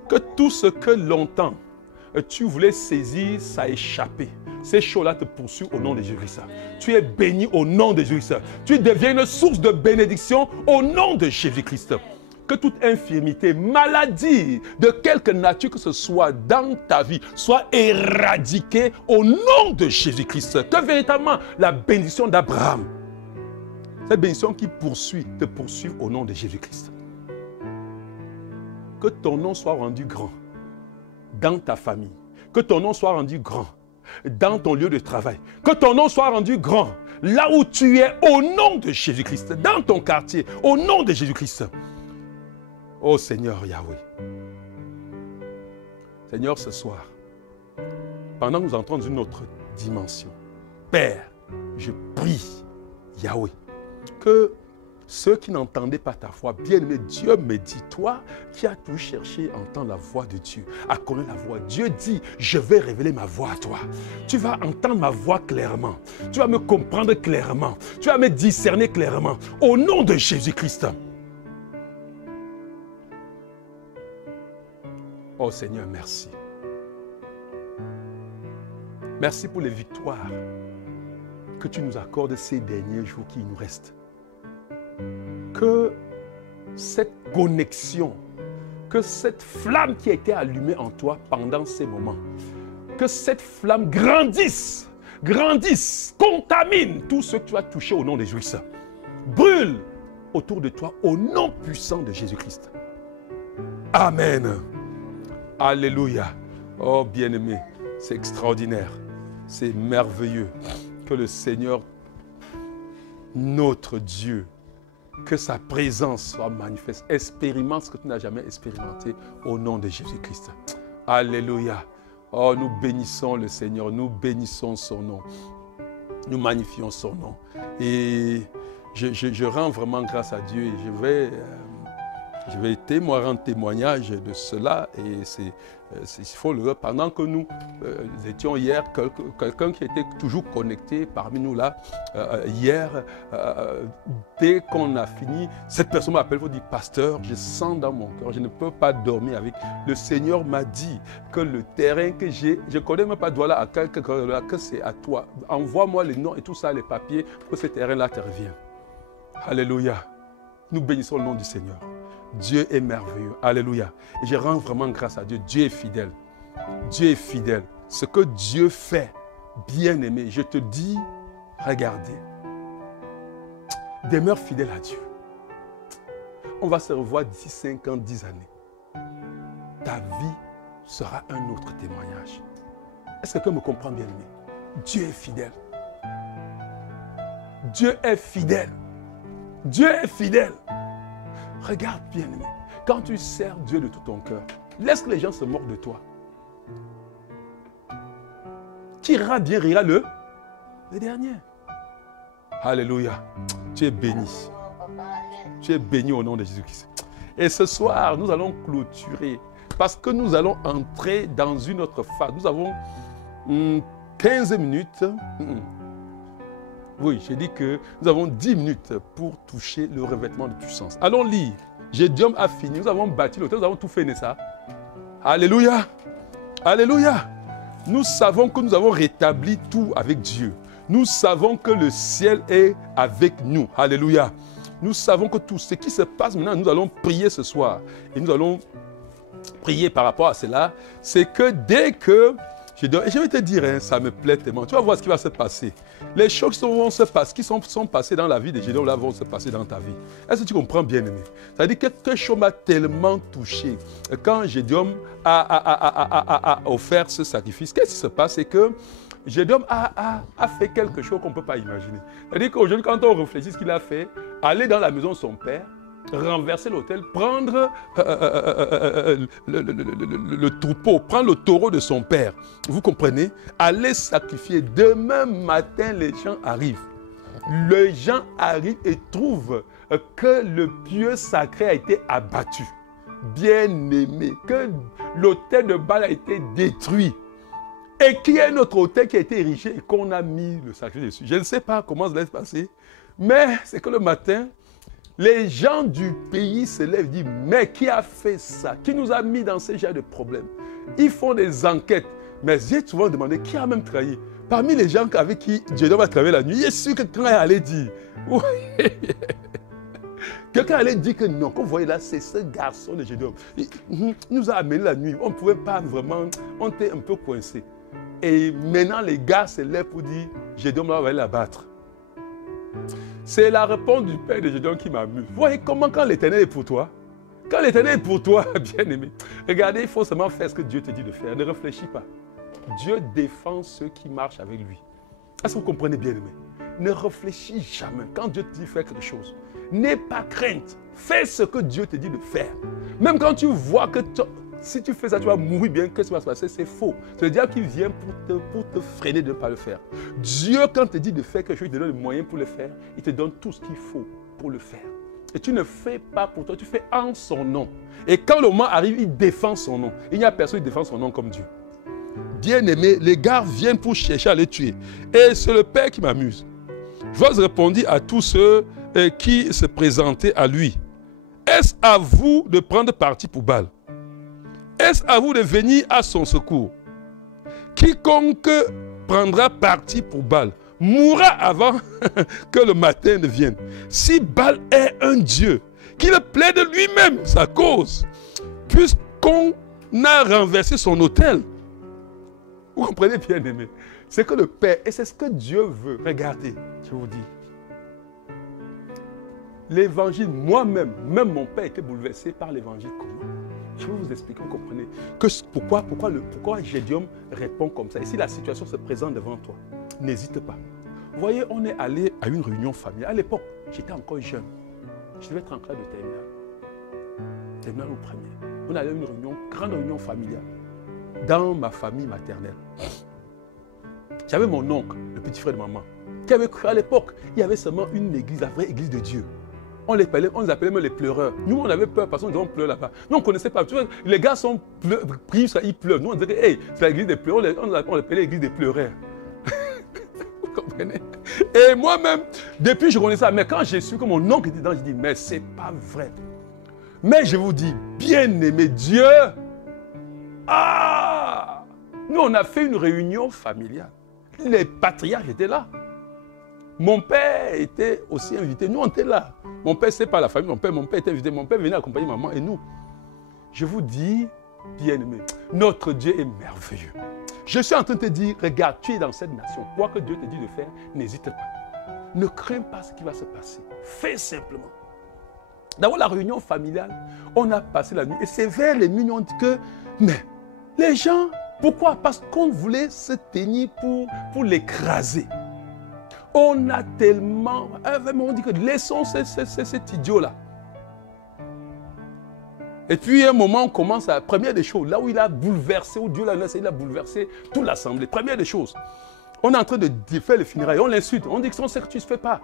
Que tout ce que longtemps tu voulais saisir, ça a échappé. Ces choses-là te poursuivent au nom de Jésus-Christ. Tu es béni au nom de Jésus-Christ. Tu deviens une source de bénédiction au nom de Jésus-Christ. Que toute infirmité, maladie, de quelque nature que ce soit dans ta vie, soit éradiquée au nom de Jésus-Christ. Que véritablement la bénédiction d'Abraham, cette bénédiction qui te poursuive au nom de Jésus-Christ. Que ton nom soit rendu grand dans ta famille. Que ton nom soit rendu grand dans ton lieu de travail. Que ton nom soit rendu grand là où tu es au nom de Jésus-Christ. Dans ton quartier, au nom de Jésus-Christ. Oh Seigneur Yahweh. Seigneur, ce soir, pendant que nous entrons dans une autre dimension, Père, je prie, Yahweh, que ceux qui n'entendaient pas ta voix, bien-aimé, Dieu me dit, toi qui as tout cherché à entendre la voix de Dieu, à connaître la voix. Dieu dit, je vais révéler ma voix à toi. Tu vas entendre ma voix clairement. Tu vas me comprendre clairement. Tu vas me discerner clairement. Au nom de Jésus-Christ. Oh Seigneur, merci. Merci pour les victoires que tu nous accordes ces derniers jours qui nous restent. Que cette connexion, que cette flamme qui a été allumée en toi pendant ces moments, que cette flamme grandisse, contamine tout ce que tu as touché au nom de Jésus. Brûle autour de toi au nom puissant de Jésus-Christ. Amen. Alléluia. Oh bien-aimé, c'est extraordinaire, c'est merveilleux que le Seigneur, notre Dieu, que sa présence soit manifeste. Expérimente ce que tu n'as jamais expérimenté au nom de Jésus-Christ. Alléluia. Oh, nous bénissons le Seigneur, nous bénissons son nom. Nous magnifions son nom. Et je rends vraiment grâce à Dieu et je vais rendre témoignage de cela. Et il faut le dire, pendant que nous étions hier, quelqu'un qui était toujours connecté parmi nous là, hier, dès qu'on a fini, cette personne m'appelle pour dire, pasteur, je sens dans mon cœur, je ne peux pas dormir avec. Le Seigneur m'a dit que le terrain que j'ai, je ne connais même pas Douala à quelqu'un, que c'est à toi. Envoie-moi les noms et tout ça, les papiers, pour que ce terrain-là te revienne. Alléluia. Nous bénissons le nom du Seigneur. Dieu est merveilleux. Alléluia. Et je rends vraiment grâce à Dieu. Dieu est fidèle. Dieu est fidèle. Ce que Dieu fait, bien-aimé, je te dis, regardez. Demeure fidèle à Dieu. On va se revoir d'ici 5 ans, 10 années. Ta vie sera un autre témoignage. Est-ce que quelqu'un me comprend, bien-aimé? Dieu est fidèle. Dieu est fidèle. Dieu est fidèle. Regarde, bien-aimé, quand tu sers Dieu de tout ton cœur, laisse que les gens se moquent de toi. Qui ira bien, rira le dernier. Alléluia. Tu es béni. Tu es béni au nom de Jésus-Christ. Et ce soir, nous allons clôturer parce que nous allons entrer dans une autre phase. Nous avons 15 minutes. Oui, j'ai dit que nous avons 10 minutes pour toucher le revêtement de puissance. Allons lire. Gédium a fini. Nous avons bâti l'autel, nous avons tout fait, n'est-ce pas? Alléluia. Alléluia. Nous savons que nous avons rétabli tout avec Dieu. Nous savons que le ciel est avec nous. Alléluia. Nous savons que tout ce qui se passe maintenant, nous allons prier ce soir. Et nous allons prier par rapport à cela. C'est que dès que... Je vais te dire, hein, ça me plaît tellement. Tu vas voir ce qui va se passer. Les choses qui sont passées dans la vie de Gédéon là vont se passer dans ta vie. Est-ce que tu comprends, bien-aimé? C'est-à-dire que quelque chose m'a tellement touché. Quand Gédéon a offert ce sacrifice, qu'est-ce qui se passe? C'est que Gédéon a fait quelque chose qu'on ne peut pas imaginer. C'est-à-dire qu'aujourd'hui, quand on réfléchit ce qu'il a fait, aller dans la maison de son père, renverser l'autel, prendre le troupeau, prendre le taureau de son père, vous comprenez, aller sacrifier. Demain matin, les gens arrivent. Les gens arrivent et trouvent que le pieu sacré a été abattu. Bien-aimé, que l'autel de Baal a été détruit. Et qu'il y a notre autel qui a été érigé et qu'on a mis le sacrifice dessus. Je ne sais pas comment ça va se passer, mais c'est que le matin, les gens du pays se lèvent et disent, mais qui a fait ça? Qui nous a mis dans ce genre de problème? Ils font des enquêtes. Mais j'ai souvent demandé, qui a même trahi? Parmi les gens avec qui Gédéon va travailler la nuit, il est sûr que quelqu'un allait dire. Oui. Quelqu'un allait dire que non, comme vous voyez là, c'est ce garçon de Gédéon. Il nous a amené la nuit. On ne pouvait pas vraiment, on était un peu coincé. Et maintenant, les gars se lèvent pour dire, Gédéon va aller l'abattre. C'est la réponse du père de Gédéon qui m'amuse. Vous voyez comment quand l'Éternel est pour toi, quand l'Éternel est pour toi, bien-aimé, regardez, il faut seulement faire ce que Dieu te dit de faire. Ne réfléchis pas. Dieu défend ceux qui marchent avec lui. Est-ce que vous comprenez, bien-aimé? Ne réfléchis jamais. Quand Dieu te dit de faire quelque chose, n'aie pas crainte. Fais ce que Dieu te dit de faire. Même quand tu vois que si tu fais ça, tu vas mourir bien, qu'est-ce qui va se passer? C'est faux. C'est le diable qui vient pour te freiner de ne pas le faire. Dieu, quand il te dit de faire quelque chose, il te donne les moyens pour le faire. Il te donne tout ce qu'il faut pour le faire. Et tu ne fais pas pour toi, tu fais en son nom. Et quand le moment arrive, il défend son nom. Il n'y a personne qui défend son nom comme Dieu. Bien-aimé, les gars viennent pour chercher à le tuer. Et c'est le Père qui m'amuse. Joas répondit à tous ceux qui se présentaient à lui. Est-ce à vous de prendre parti pour Baal? Est-ce à vous de venir à son secours? Quiconque prendra parti pour Baal mourra avant que le matin ne vienne. Si Baal est un Dieu qu'il plaide lui-même sa cause, puisqu'on a renversé son autel. Vous comprenez bien, aimé? C'est que le Père, et c'est ce que Dieu veut. Regardez, je vous dis. L'évangile, moi-même, même mon père était bouleversé par l'évangile. Comment? Je vais vous expliquer, vous comprenez. Pourquoi Gédium répond comme ça. Et si la situation se présente devant toi, n'hésite pas. Vous voyez, on est allé à une réunion familiale. À l'époque, j'étais encore jeune. Je devais être en classe de terminale ou première. On allait à une réunion, grande réunion familiale, dans ma famille maternelle. J'avais mon oncle, le petit frère de maman, qui avait cru à l'époque, il y avait seulement une église, la vraie église de Dieu. On les appelait même les pleureurs. Nous, on avait peur parce qu'on disait on pleure là-bas. Nous, on ne connaissait pas. Tu vois, les gars sont pris, ils pleurent. Nous, on disait hey, c'est l'église des pleureurs. On l'appelait l'église des pleureurs. Vous comprenez? Et moi-même, depuis, je connaissais ça. Mais quand j'ai su que mon oncle était dedans, j'ai dit, mais c'est pas vrai. Mais je vous dis, bien-aimé Dieu, nous, on a fait une réunion familiale. Les patriarches étaient là. Mon père était aussi invité. Nous, on était là. Mon père, c'est pas la famille. Mon père était invité. Mon père venait accompagner maman et nous. Je vous dis, bien-aimé, notre Dieu est merveilleux. Je suis en train de te dire, regarde, tu es dans cette nation. Quoi que Dieu te dit de faire, n'hésite pas. Ne crains pas ce qui va se passer. Fais simplement. D'abord, la réunion familiale, on a passé la nuit. Et c'est vers les minuit, on dit que, mais les gens, pourquoi? Parce qu'on voulait se tenir pour l'écraser. On a tellement... On dit que laissons cet idiot-là. Et puis, à un moment, on commence à... Première des choses, là où il a bouleversé, où Dieu l'a laissé, il a bouleversé toute l'assemblée. Première des choses, on est en train de faire les funérailles, on l'insulte, on dit que son sacrifice ne se fait pas.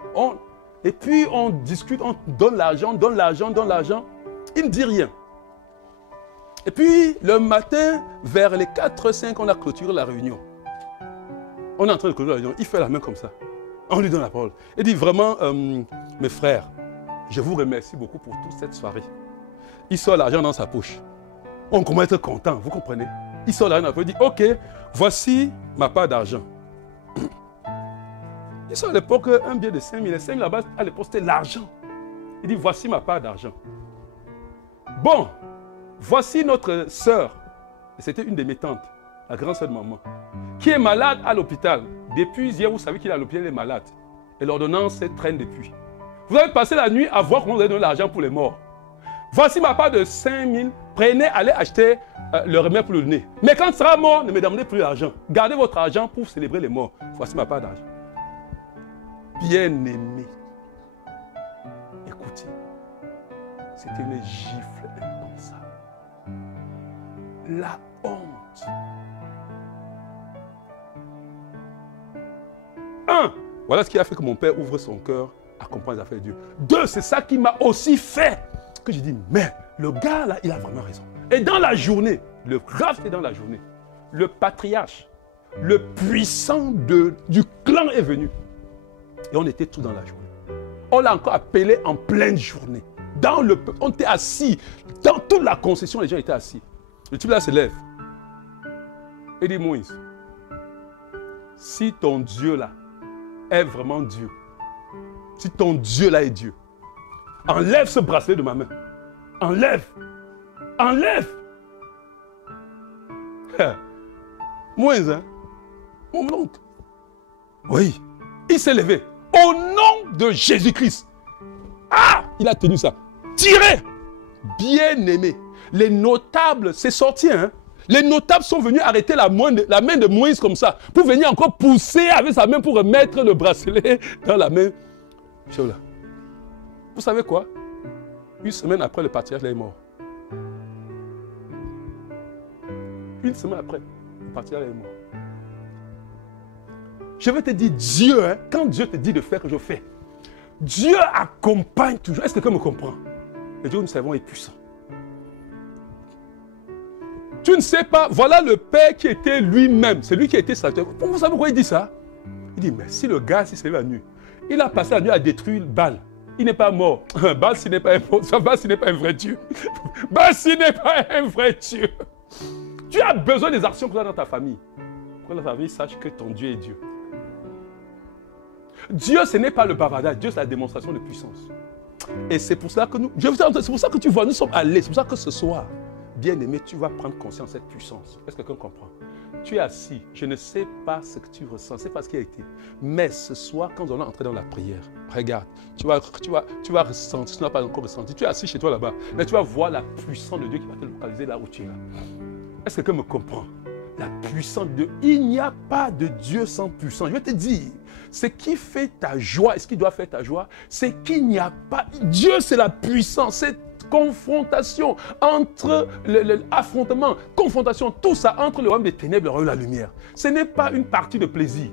Et puis, on discute, on donne l'argent, il ne dit rien. Et puis, le matin, vers les 4-5, on a clôturé la réunion. On est en train de clôturer la réunion, il fait la main comme ça. On lui donne la parole. Il dit vraiment, mes frères, je vous remercie beaucoup pour toute cette soirée. Il sort l'argent dans sa poche. On commence à être content, vous comprenez? Il sort l'argent dans sa poche, il dit, ok, voici ma part d'argent. Il sort à l'époque un billet de 5 000. Les 5 000 là-bas, à l'époque, c'était l'argent. Il dit, voici ma part d'argent. Bon, voici notre sœur. C'était une de mes tantes, la grande sœur de maman, qui est malade à l'hôpital. Depuis hier, vous savez qu'il est à l'hôpital, il est malade. Et l'ordonnance traîne depuis. Vous avez passé la nuit à voir comment vous avez donné l'argent pour les morts. Voici ma part de 5 000. Prenez, allez acheter le remède pour le nez. Mais quand il sera mort, ne me demandez plus l'argent. Gardez votre argent pour célébrer les morts. Voici ma part d'argent. Bien-aimé, écoutez, c'était une gifle impensable. La honte. 1, voilà ce qui a fait que mon père ouvre son cœur à comprendre les affaires de Dieu. 2, c'est ça qui m'a aussi fait que j'ai dit, mais le gars là, il a vraiment raison. Et dans la journée, le grave c'était dans la journée, le patriarche, le puissant du clan est venu. Et on était tous dans la journée. On l'a encore appelé en pleine journée. On était assis. Dans toute la concession, les gens étaient assis. Le type là se lève. Et dit, Moïse, si ton Dieu là est vraiment Dieu, si ton Dieu là est Dieu, enlève ce bracelet de ma main. Enlève. Enlève. Moïse, hein? Mon oncle. Oui. Il s'est levé. Au nom de Jésus-Christ. Il a tenu ça. Tirez. Bien-aimé. Les notables, c'est sorti, hein? Les notables sont venus arrêter la main de Moïse comme ça, pour venir encore pousser avec sa main pour remettre le bracelet dans la main. Vous savez quoi? Une semaine après, le patriarche est mort. Une semaine après, le patriarche est mort. Je vais te dire, Dieu, hein, quand Dieu te dit de faire, que je fais. Dieu accompagne toujours. Est-ce que quelqu'un me comprend? Le Dieu que nous servons est puissant. Tu ne sais pas, voilà le Père qui était lui-même. C'est lui qui a été sacrifié. Vous savez pourquoi il dit ça? Il dit, mais si le gars, s'il s'est levé la nuit, il a passé la nuit à détruire Baal. Il n'est pas mort. Baal, s'il n'est pas un vrai Dieu. Baal, s'il n'est pas un vrai Dieu. Tu as besoin des actions que tu as dans ta famille. Pour que ta famille sache que ton Dieu est Dieu. Dieu, ce n'est pas le bavardage. Dieu, c'est la démonstration de puissance. Et c'est pour cela que c'est pour ça que tu vois, nous sommes allés. C'est pour ça que ce soir, bien-aimé, tu vas prendre conscience de cette puissance. Est-ce que quelqu'un comprend? Tu es assis, je ne sais pas ce que tu ressens, je ne sais pas ce qui a été. Mais ce soir, quand nous allons entrer dans la prière, regarde, tu vas ressentir, tu n'as pas encore ressenti. Tu es assis chez toi là-bas, mais tu vas voir la puissance de Dieu qui va te localiser là où tu es là. Est-ce que quelqu'un me comprend? La puissance de Dieu. Il n'y a pas de Dieu sans puissance. Je vais te dire, ce qui fait ta joie, et ce qui doit faire ta joie, c'est qu'il n'y a pas... Dieu, c'est la puissance, c'est confrontation entre l'affrontement, confrontation, tout ça entre le royaume des ténèbres et le royaume de la lumière. Ce n'est pas une partie de plaisir.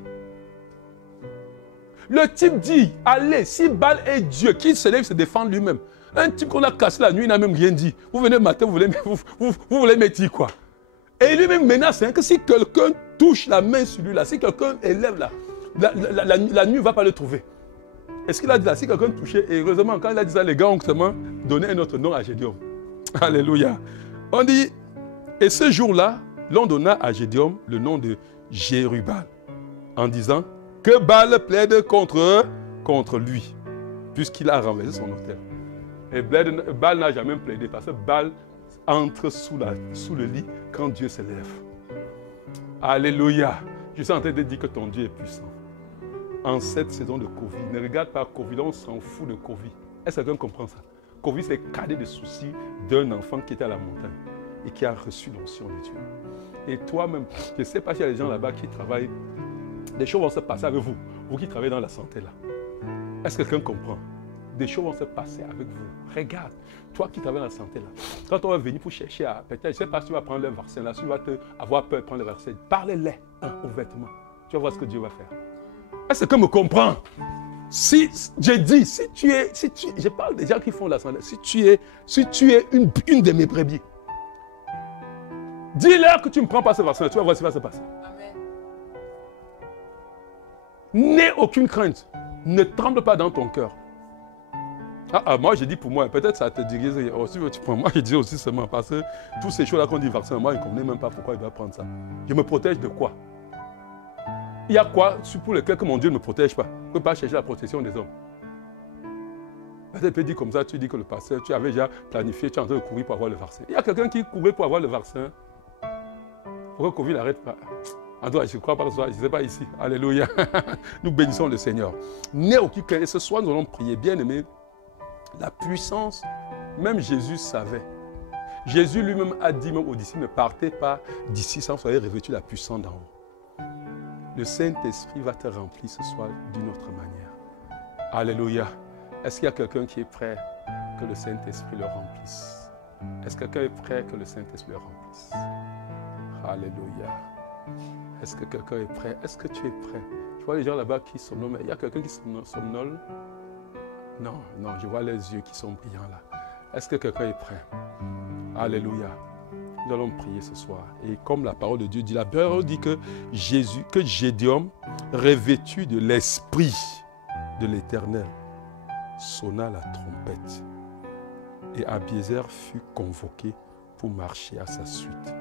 Le type dit, allez, si Baal est Dieu, qu'il se lève se défendre lui-même. Un type qu'on a cassé la nuit, il n'a même rien dit. Vous venez le matin, vous voulez me dire quoi? Et lui-même menace que si quelqu'un touche la main sur lui, là, si quelqu'un élève la nuit ne va pas le trouver. Est-ce qu'il a dit là, si quelqu'un touchait, et heureusement, quand il a dit ça, les gars ont seulement donné un autre nom à Gédéon. Alléluia. On dit, et ce jour-là, l'on donna à Gédéon le nom de Jérubal, en disant que Baal plaide contre lui, puisqu'il a renversé son autel. Et Baal n'a jamais plaidé, parce que Baal entre sous le lit quand Dieu se lève. Alléluia. Je suis en train de dire que ton Dieu est puissant. En cette saison de Covid, ne regarde pas Covid, on s'en fout de Covid. Est-ce que quelqu'un comprend ça? Covid, c'est le cadet de soucis d'un enfant qui était à la montagne et qui a reçu l'onction de Dieu. Et toi-même, je ne sais pas s'il y a des gens là-bas qui travaillent, des choses vont se passer avec vous, vous qui travaillez dans la santé là. Est-ce que quelqu'un comprend? Des choses vont se passer avec vous. Regarde, toi qui travailles dans la santé là, quand on va venir pour chercher à, peut-être, je ne sais pas si tu vas prendre le vaccin là, si tu vas avoir peur de prendre le vaccin, parlez-les ouvertement. Tu vas voir ce que Dieu va faire. Est-ce que quelqu'un me comprend? Si, j'ai dit, je parle des gens qui font la santé, si tu es une de mes brebis, dis-leur que tu ne prends pas ce vaccin, tu vas voir ce qui va se passer. Amen. N'aie aucune crainte, ne tremble pas dans ton cœur. Moi je dis pour moi, peut-être ça te dirait aussi, moi je dis aussi seulement parce que tous ces choses-là qu'on dit vaccin, moi je ne connais même pas pourquoi il doit prendre ça. Je me protège de quoi? Il y a quoi pour lequel que mon Dieu ne me protège pas? Je ne peux pas chercher la protection des hommes. Peut-être peut dire comme ça, tu dis que le pasteur, tu avais déjà planifié, tu es en train de courir pour avoir le vaccin. Il y a quelqu'un qui courait pour avoir le vaccin. Pourquoi Covid n'arrête pas? En tout cas, je ne crois pas que ce soit, je ne sais pas ici. Alléluia. Nous bénissons le Seigneur. Né au et ce soir, nous allons prier. Bien aimé, la puissance, même Jésus savait. Jésus lui-même a dit même aux disciples, ne partez pas d'ici sans soyez revêtus de la puissance d'en haut. Le Saint-Esprit va te remplir ce soir d'une autre manière. Alléluia. Est-ce qu'il y a quelqu'un qui est prêt que le Saint-Esprit le remplisse? Est-ce que quelqu'un est prêt que le Saint-Esprit le remplisse? Alléluia. Est-ce que quelqu'un est prêt? Est-ce que tu es prêt? Je vois les gens là-bas qui somnolent, mais il y a quelqu'un qui somnole? Non, je vois les yeux qui sont brillants là. Est-ce que quelqu'un est prêt? Alléluia. Nous allons prier ce soir. Et comme la parole de Dieu dit, la parole dit que Gédéon, revêtu de l'Esprit de l'Éternel, sonna la trompette. Et Abiézer fut convoqué pour marcher à sa suite.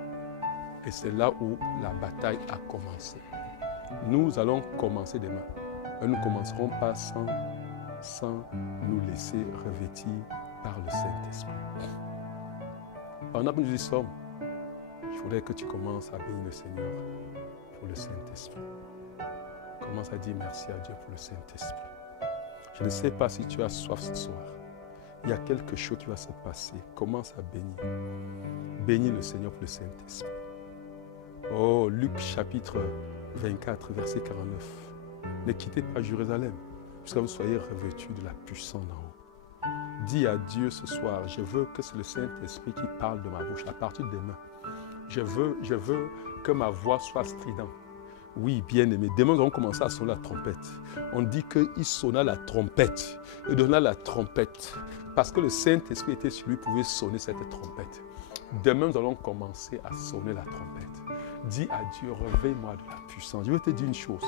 Et c'est là où la bataille a commencé. Nous allons commencer demain. Mais nous ne commencerons pas sans nous laisser revêtir par le Saint-Esprit. Pendant que nous y sommes, je voudrais que tu commences à bénir le Seigneur pour le Saint-Esprit. Commence à dire merci à Dieu pour le Saint-Esprit. Je ne sais pas si tu as soif ce soir. Il y a quelque chose qui va se passer. Commence à bénir. Bénis le Seigneur pour le Saint-Esprit. Oh, Luc chapitre 24, verset 49. Ne quittez pas Jérusalem jusqu'à vous soyez revêtus de la puissance d'en haut. Dis à Dieu ce soir, je veux que c'est le Saint-Esprit qui parle de ma bouche à partir de demain. Je veux que ma voix soit stridente. Oui, bien-aimé, demain nous allons commencer à sonner la trompette. On dit qu'il sonna la trompette. Il donna la trompette. Parce que le Saint-Esprit était sur lui, pouvait sonner cette trompette. Demain nous allons commencer à sonner la trompette. Dis à Dieu, réveille-moi de la puissance. Je veux te dire une chose.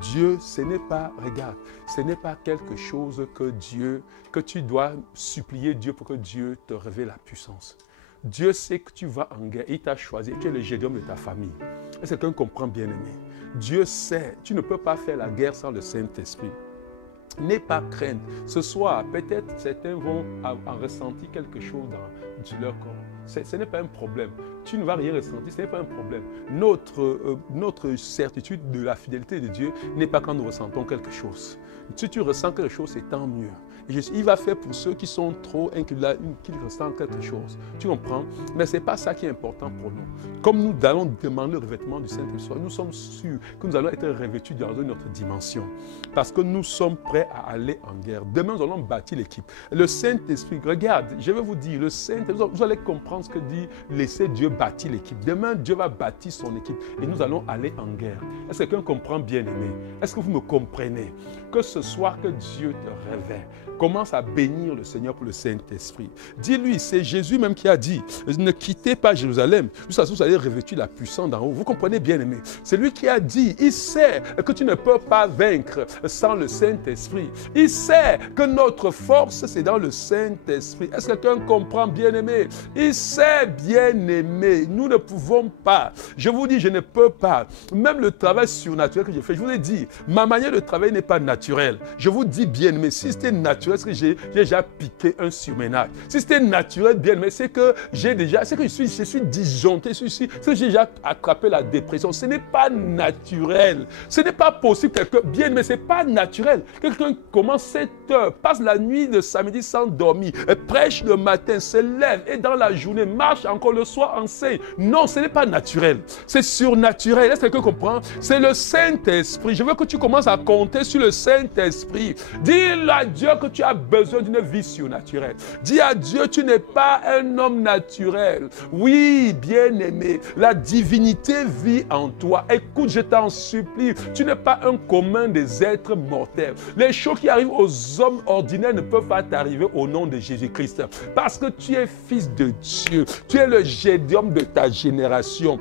Dieu, ce n'est pas, regarde, ce n'est pas quelque chose que tu dois supplier Dieu pour que Dieu te révèle la puissance. Dieu sait que tu vas en guerre. Il t'a choisi. Tu es le Gédéon de ta famille. Est-ce que quelqu'un comprend, bien-aimé? Dieu sait. Tu ne peux pas faire la guerre sans le Saint-Esprit. N'aie pas crainte. Ce soir, peut-être certains vont en ressentir quelque chose dans leur corps. Ce n'est pas un problème. Tu ne vas rien ressentir, ce n'est pas un problème. Notre certitude de la fidélité de Dieu n'est pas quand nous ressentons quelque chose. Si tu ressens quelque chose, c'est tant mieux. Il va faire pour ceux qui sont trop inculés, qu'ils ressentent quelque chose. Tu comprends? Mais ce n'est pas ça qui est important pour nous. Comme nous allons demander le revêtement du Saint-Esprit, nous sommes sûrs que nous allons être revêtus dans une autre dimension. Parce que nous sommes prêts à aller en guerre. Demain, nous allons bâtir l'équipe. Le Saint-Esprit, regarde, je vais vous dire, le Saint-Esprit, vous allez comprendre ce que dit laisser Dieu bâtir l'équipe. Demain, Dieu va bâtir son équipe et nous allons aller en guerre. Est-ce que quelqu'un comprend, bien-aimé? Est-ce que vous me comprenez? Que ce soir que Dieu te révèle, commence à bénir le Seigneur pour le Saint-Esprit. Dis-lui, c'est Jésus même qui a dit, ne quittez pas Jérusalem, jusqu'à ce que vous allez revêtir la puissance d'en haut. Vous comprenez, bien aimé? C'est lui qui a dit, il sait que tu ne peux pas vaincre sans le Saint-Esprit. Il sait que notre force, c'est dans le Saint-Esprit. Est-ce que quelqu'un comprend, bien aimé? Il sait, bien aimé, nous ne pouvons pas. Je vous dis, je ne peux pas. Même le travail surnaturel que j'ai fait, je vous ai dit, ma manière de travailler n'est pas naturelle. Je vous dis, bien aimé, si c'était naturel, est-ce que j'ai déjà piqué un surménage? Si c'était naturel, bien, mais c'est que je suis disjoncté, c'est que j'ai déjà attrapé la dépression. Ce n'est pas naturel. Ce n'est pas possible. Bien, mais ce n'est pas naturel. Quelqu'un commence 7 heures, passe la nuit de samedi sans dormir, prêche le matin, se lève et dans la journée, marche encore le soir, enseigne. Non, ce n'est pas naturel. C'est surnaturel. Est-ce que quelqu'un comprend? C'est le Saint-Esprit. Je veux que tu commences à compter sur le Saint-Esprit. Dis à Dieu que tu as besoin d'une vie surnaturelle. Dis à Dieu, tu n'es pas un homme naturel. Oui, bien-aimé, la divinité vit en toi. Écoute, je t'en supplie, tu n'es pas un commun des êtres mortels. Les choses qui arrivent aux hommes ordinaires ne peuvent pas t'arriver au nom de Jésus-Christ. Parce que tu es fils de Dieu. Tu es le Gédéon de ta génération.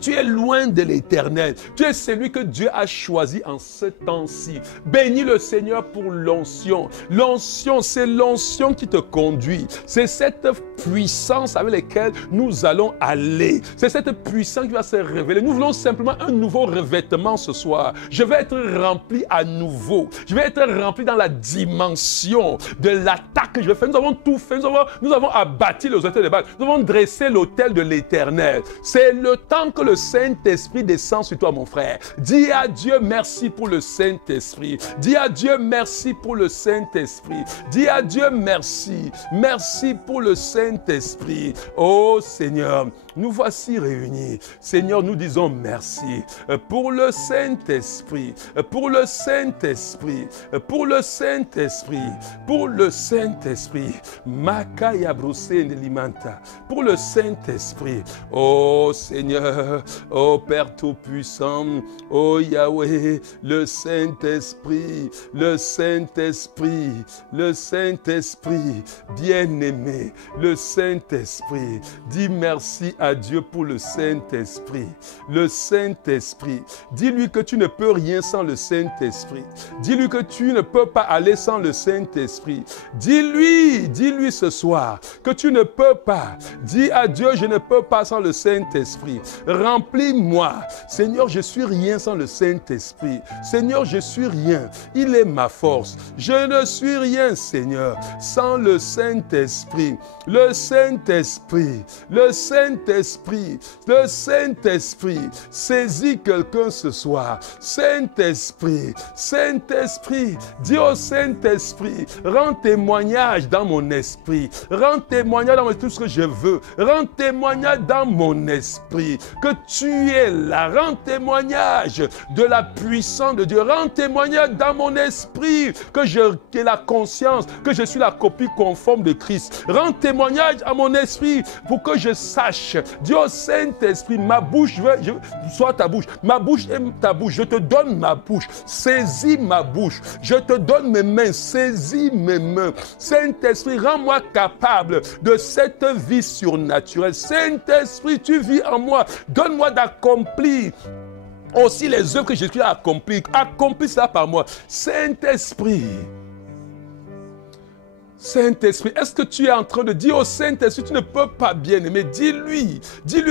Tu es loin de l'Éternel. Tu es celui que Dieu a choisi en ce temps-ci. Bénis le Seigneur pour l'onction. L'onction, c'est l'onction qui te conduit. C'est cette puissance avec laquelle nous allons aller. C'est cette puissance qui va se révéler. Nous voulons simplement un nouveau revêtement ce soir. Je vais être rempli à nouveau. Je vais être rempli dans la dimension de l'attaque que je vais faire. Nous avons tout fait. Nous avons abattu les autels de Baal. Nous avons dressé l'autel de l'Éternel. C'est le temps que le Saint-Esprit descend sur toi, mon frère. Dis à Dieu merci pour le Saint-Esprit. Dis à Dieu merci pour le Saint-Esprit. Dis à Dieu merci. Merci pour le Saint-Esprit. Oh Seigneur, nous voici réunis. Seigneur, nous disons merci pour le Saint-Esprit. Pour le Saint-Esprit. Pour le Saint-Esprit. Pour le Saint-Esprit. Makaya brosé nelimanta. Pour le Saint-Esprit. Oh Seigneur. Oh Père Tout-Puissant, oh Yahweh, le Saint-Esprit, le Saint-Esprit, le Saint-Esprit, bien-aimé, le Saint-Esprit. Dis merci à Dieu pour le Saint-Esprit. Le Saint-Esprit. Dis-lui que tu ne peux rien sans le Saint-Esprit. Dis-lui que tu ne peux pas aller sans le Saint-Esprit. Dis-lui ce soir que tu ne peux pas. Dis à Dieu, je ne peux pas sans le Saint-Esprit. Remplis-moi. Seigneur, je suis rien sans le Saint-Esprit. Seigneur, je suis rien. Il est ma force. Je ne suis rien, Seigneur, sans le Saint-Esprit. Le Saint-Esprit. Le Saint-Esprit. Le Saint-Esprit. Saisis quelqu'un ce soir. Saint-Esprit. Saint-Esprit. Dis au Saint-Esprit, rends témoignage dans mon esprit. Rends témoignage dans tout ce que je veux. Rends témoignage dans mon esprit. Que tu es là, rends témoignage de la puissance de Dieu, rends témoignage dans mon esprit que j'ai la conscience que je suis la copie conforme de Christ. Rends témoignage à mon esprit pour que je sache. Dieu Saint-Esprit, ma bouche, soit ta bouche, ma bouche est ta bouche, je te donne ma bouche, saisis ma bouche, je te donne mes mains, saisis mes mains. Saint-Esprit, rends-moi capable de cette vie surnaturelle. Saint-Esprit, tu vis en moi. Donne-moi d'accomplir aussi les œuvres que Jésus a accomplies. Accomplis ça par moi. Saint-Esprit. Saint-Esprit, est-ce que tu es en train de dire au Saint-Esprit, tu ne peux pas bien aimer? Dis-lui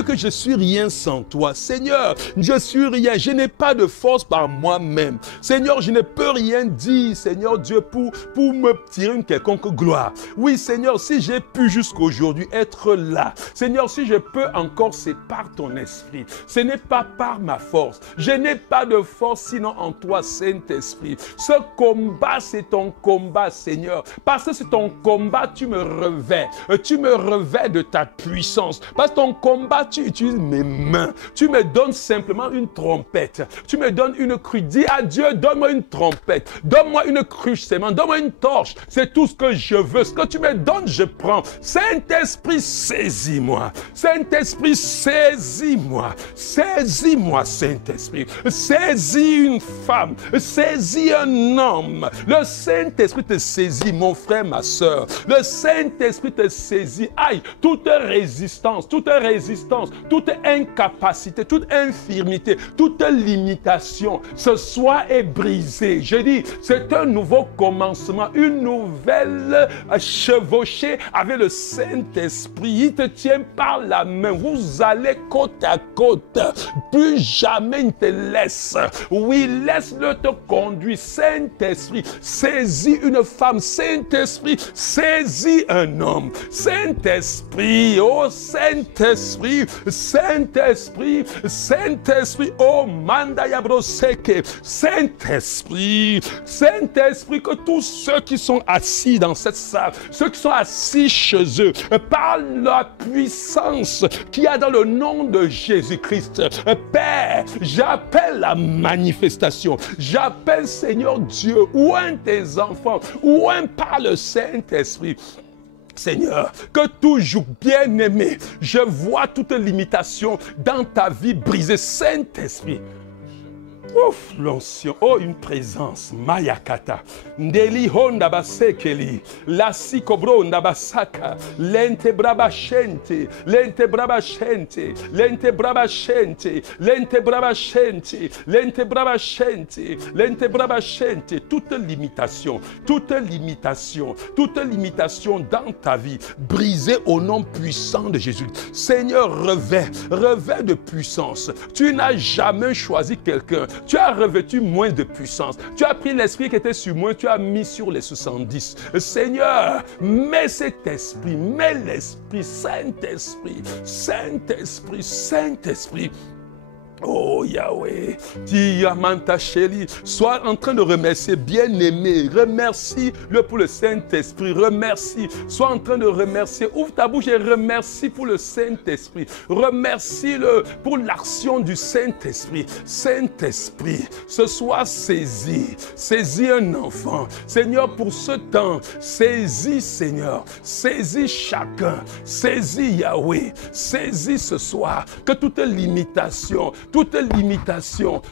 que je suis rien sans toi. Seigneur, je suis rien, je n'ai pas de force par moi-même. Seigneur, je ne peux rien dire, Seigneur Dieu, pour me tirer une quelconque gloire. Oui, Seigneur, si j'ai pu jusqu'aujourd'hui être là, Seigneur, si je peux encore, c'est par ton esprit. Ce n'est pas par ma force. Je n'ai pas de force sinon en toi, Saint-Esprit. Ce combat, c'est ton combat, Seigneur. Parce que c'est ton combat, tu me revais. Tu me revais de ta puissance. Parce que ton combat, tu utilises mes mains. Tu me donnes simplement une trompette. Tu me donnes une cruche. Dis à Dieu, donne-moi une trompette. Donne-moi une cruche, Seigneur. Donne-moi une torche. C'est tout ce que je veux. Ce que tu me donnes, je prends. Saint-Esprit, saisis-moi. Saint-Esprit, saisis-moi. Saisis-moi, Saint-Esprit. Saisis une femme. Saisis un homme. Le Saint-Esprit te saisit, mon frère, ma soeur. Le Saint-Esprit te saisit. Aïe, toute résistance, toute incapacité, toute infirmité, toute limitation, ce soir est brisée. Je dis, c'est un nouveau commencement, une nouvelle chevauchée avec le Saint-Esprit. Il te tient par la main. Vous allez côte à côte. Plus jamais il ne te laisse. Oui, laisse-le te conduire. Saint-Esprit, saisis une femme. Saint-Esprit, saisis un homme. Saint-Esprit, oh Saint-Esprit, Saint-Esprit, Saint-Esprit, oh Mandayabroseke, Saint-Esprit, Saint-Esprit, que tous ceux qui sont assis dans cette salle, ceux qui sont assis chez eux, par la puissance qu'il y a dans le nom de Jésus-Christ, Père, j'appelle la manifestation, j'appelle Seigneur Dieu, ou un de tes enfants, ou un par le Saint-Esprit. Seigneur, que toujours bien-aimé, je vois toute limitation dans ta vie brisée. Saint-Esprit, ouf, l'onction, oh, une présence, Mayakata, Ndeli Honda Basekeli, Lassi Kobro Ndabasaka, Lente Brabashente, Lente Brabashente, Lente Brabashente, Lente Brabashente, Lente Brabashente, Lente Brabashente, toute limitation dans ta vie, brisée au nom puissant de Jésus. Seigneur, revêt de puissance. Tu n'as jamais choisi quelqu'un. Tu as revêtu moins de puissance. Tu as pris l'esprit qui était sur moi, tu as mis sur les 70. Seigneur, mets cet esprit, mets l'esprit, Saint-Esprit, Saint-Esprit, Saint-Esprit. Oh Yahweh, sois en train de remercier, bien-aimé, remercie-le pour le Saint-Esprit, remercie, sois en train de remercier, ouvre ta bouche et remercie pour le Saint-Esprit, remercie-le pour l'action du Saint-Esprit. Saint-Esprit, ce soir saisis un enfant, Seigneur, pour ce temps, saisis Seigneur, saisis chacun, saisis Yahweh, saisis ce soir, que toute limitation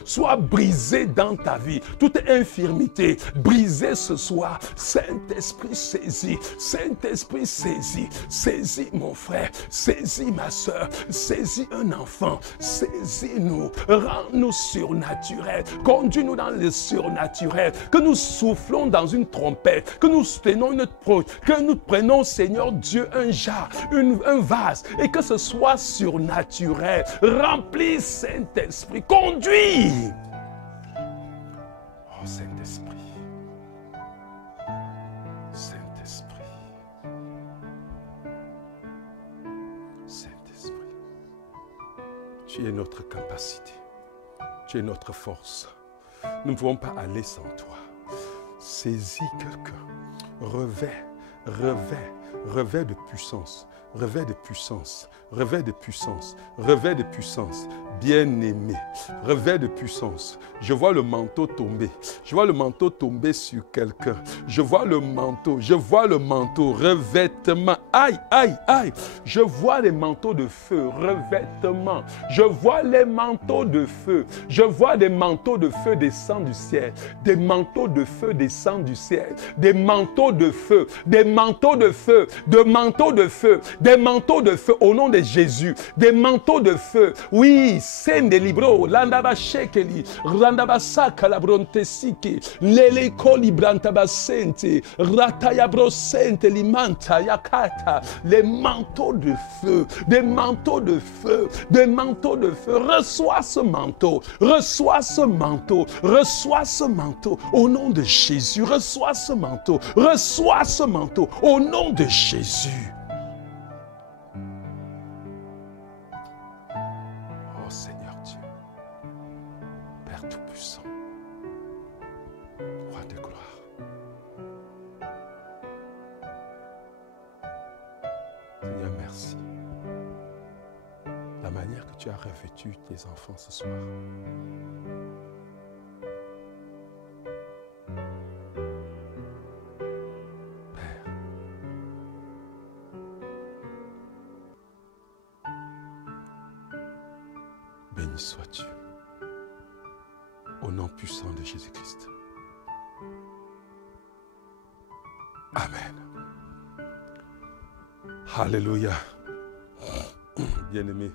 soit brisée dans ta vie. Toute infirmité brisée ce soir. Saint-Esprit saisis. Saint-Esprit saisis. Saisis mon frère. Saisis ma soeur. Saisis un enfant. Saisis-nous. Rends-nous surnaturels. Conduis-nous dans le surnaturel. Que nous soufflons dans une trompette. Que nous tenons que nous prenons, Seigneur Dieu, un jar, un vase. Et que ce soit surnaturel. Remplis Saint-Esprit, conduis. Oh Saint-Esprit, Saint-Esprit, Saint-Esprit, tu es notre capacité, tu es notre force. Nous ne pouvons pas aller sans toi. Saisis quelqu'un, revêt de puissance. Revêt de puissance, revêt de puissance, revêt de puissance, bien-aimé, revêt de puissance. Je vois le manteau tomber, je vois le manteau tomber sur quelqu'un. Je vois le manteau, revêtement, aïe, aïe, aïe. Je vois les manteaux de feu, revêtement. Je vois les manteaux de feu, je vois des manteaux de feu descendre du ciel, des manteaux de feu descendent du ciel, des manteaux de feu, des manteaux de feu, de manteaux de feu. des manteaux de feu au nom de Jésus, des manteaux de feu. Oui, sende libro, landaba shekeli, randaba sakala brontesiki, lele koli brantaba sente, rataya brosente limanta yakata, les manteaux de feu, des manteaux de feu, des manteaux de feu. Reçois ce manteau, reçois ce manteau, reçois ce manteau au nom de Jésus, reçois ce manteau, reçois ce manteau au nom de Jésus. Oh Seigneur Dieu, Père Tout-Puissant, Roi de gloire, Seigneur, merci. La manière que tu as revêtu tes enfants ce soir. Père, béni sois-tu au nom puissant de Jésus-Christ. Amen. Alléluia. Bien-aimé.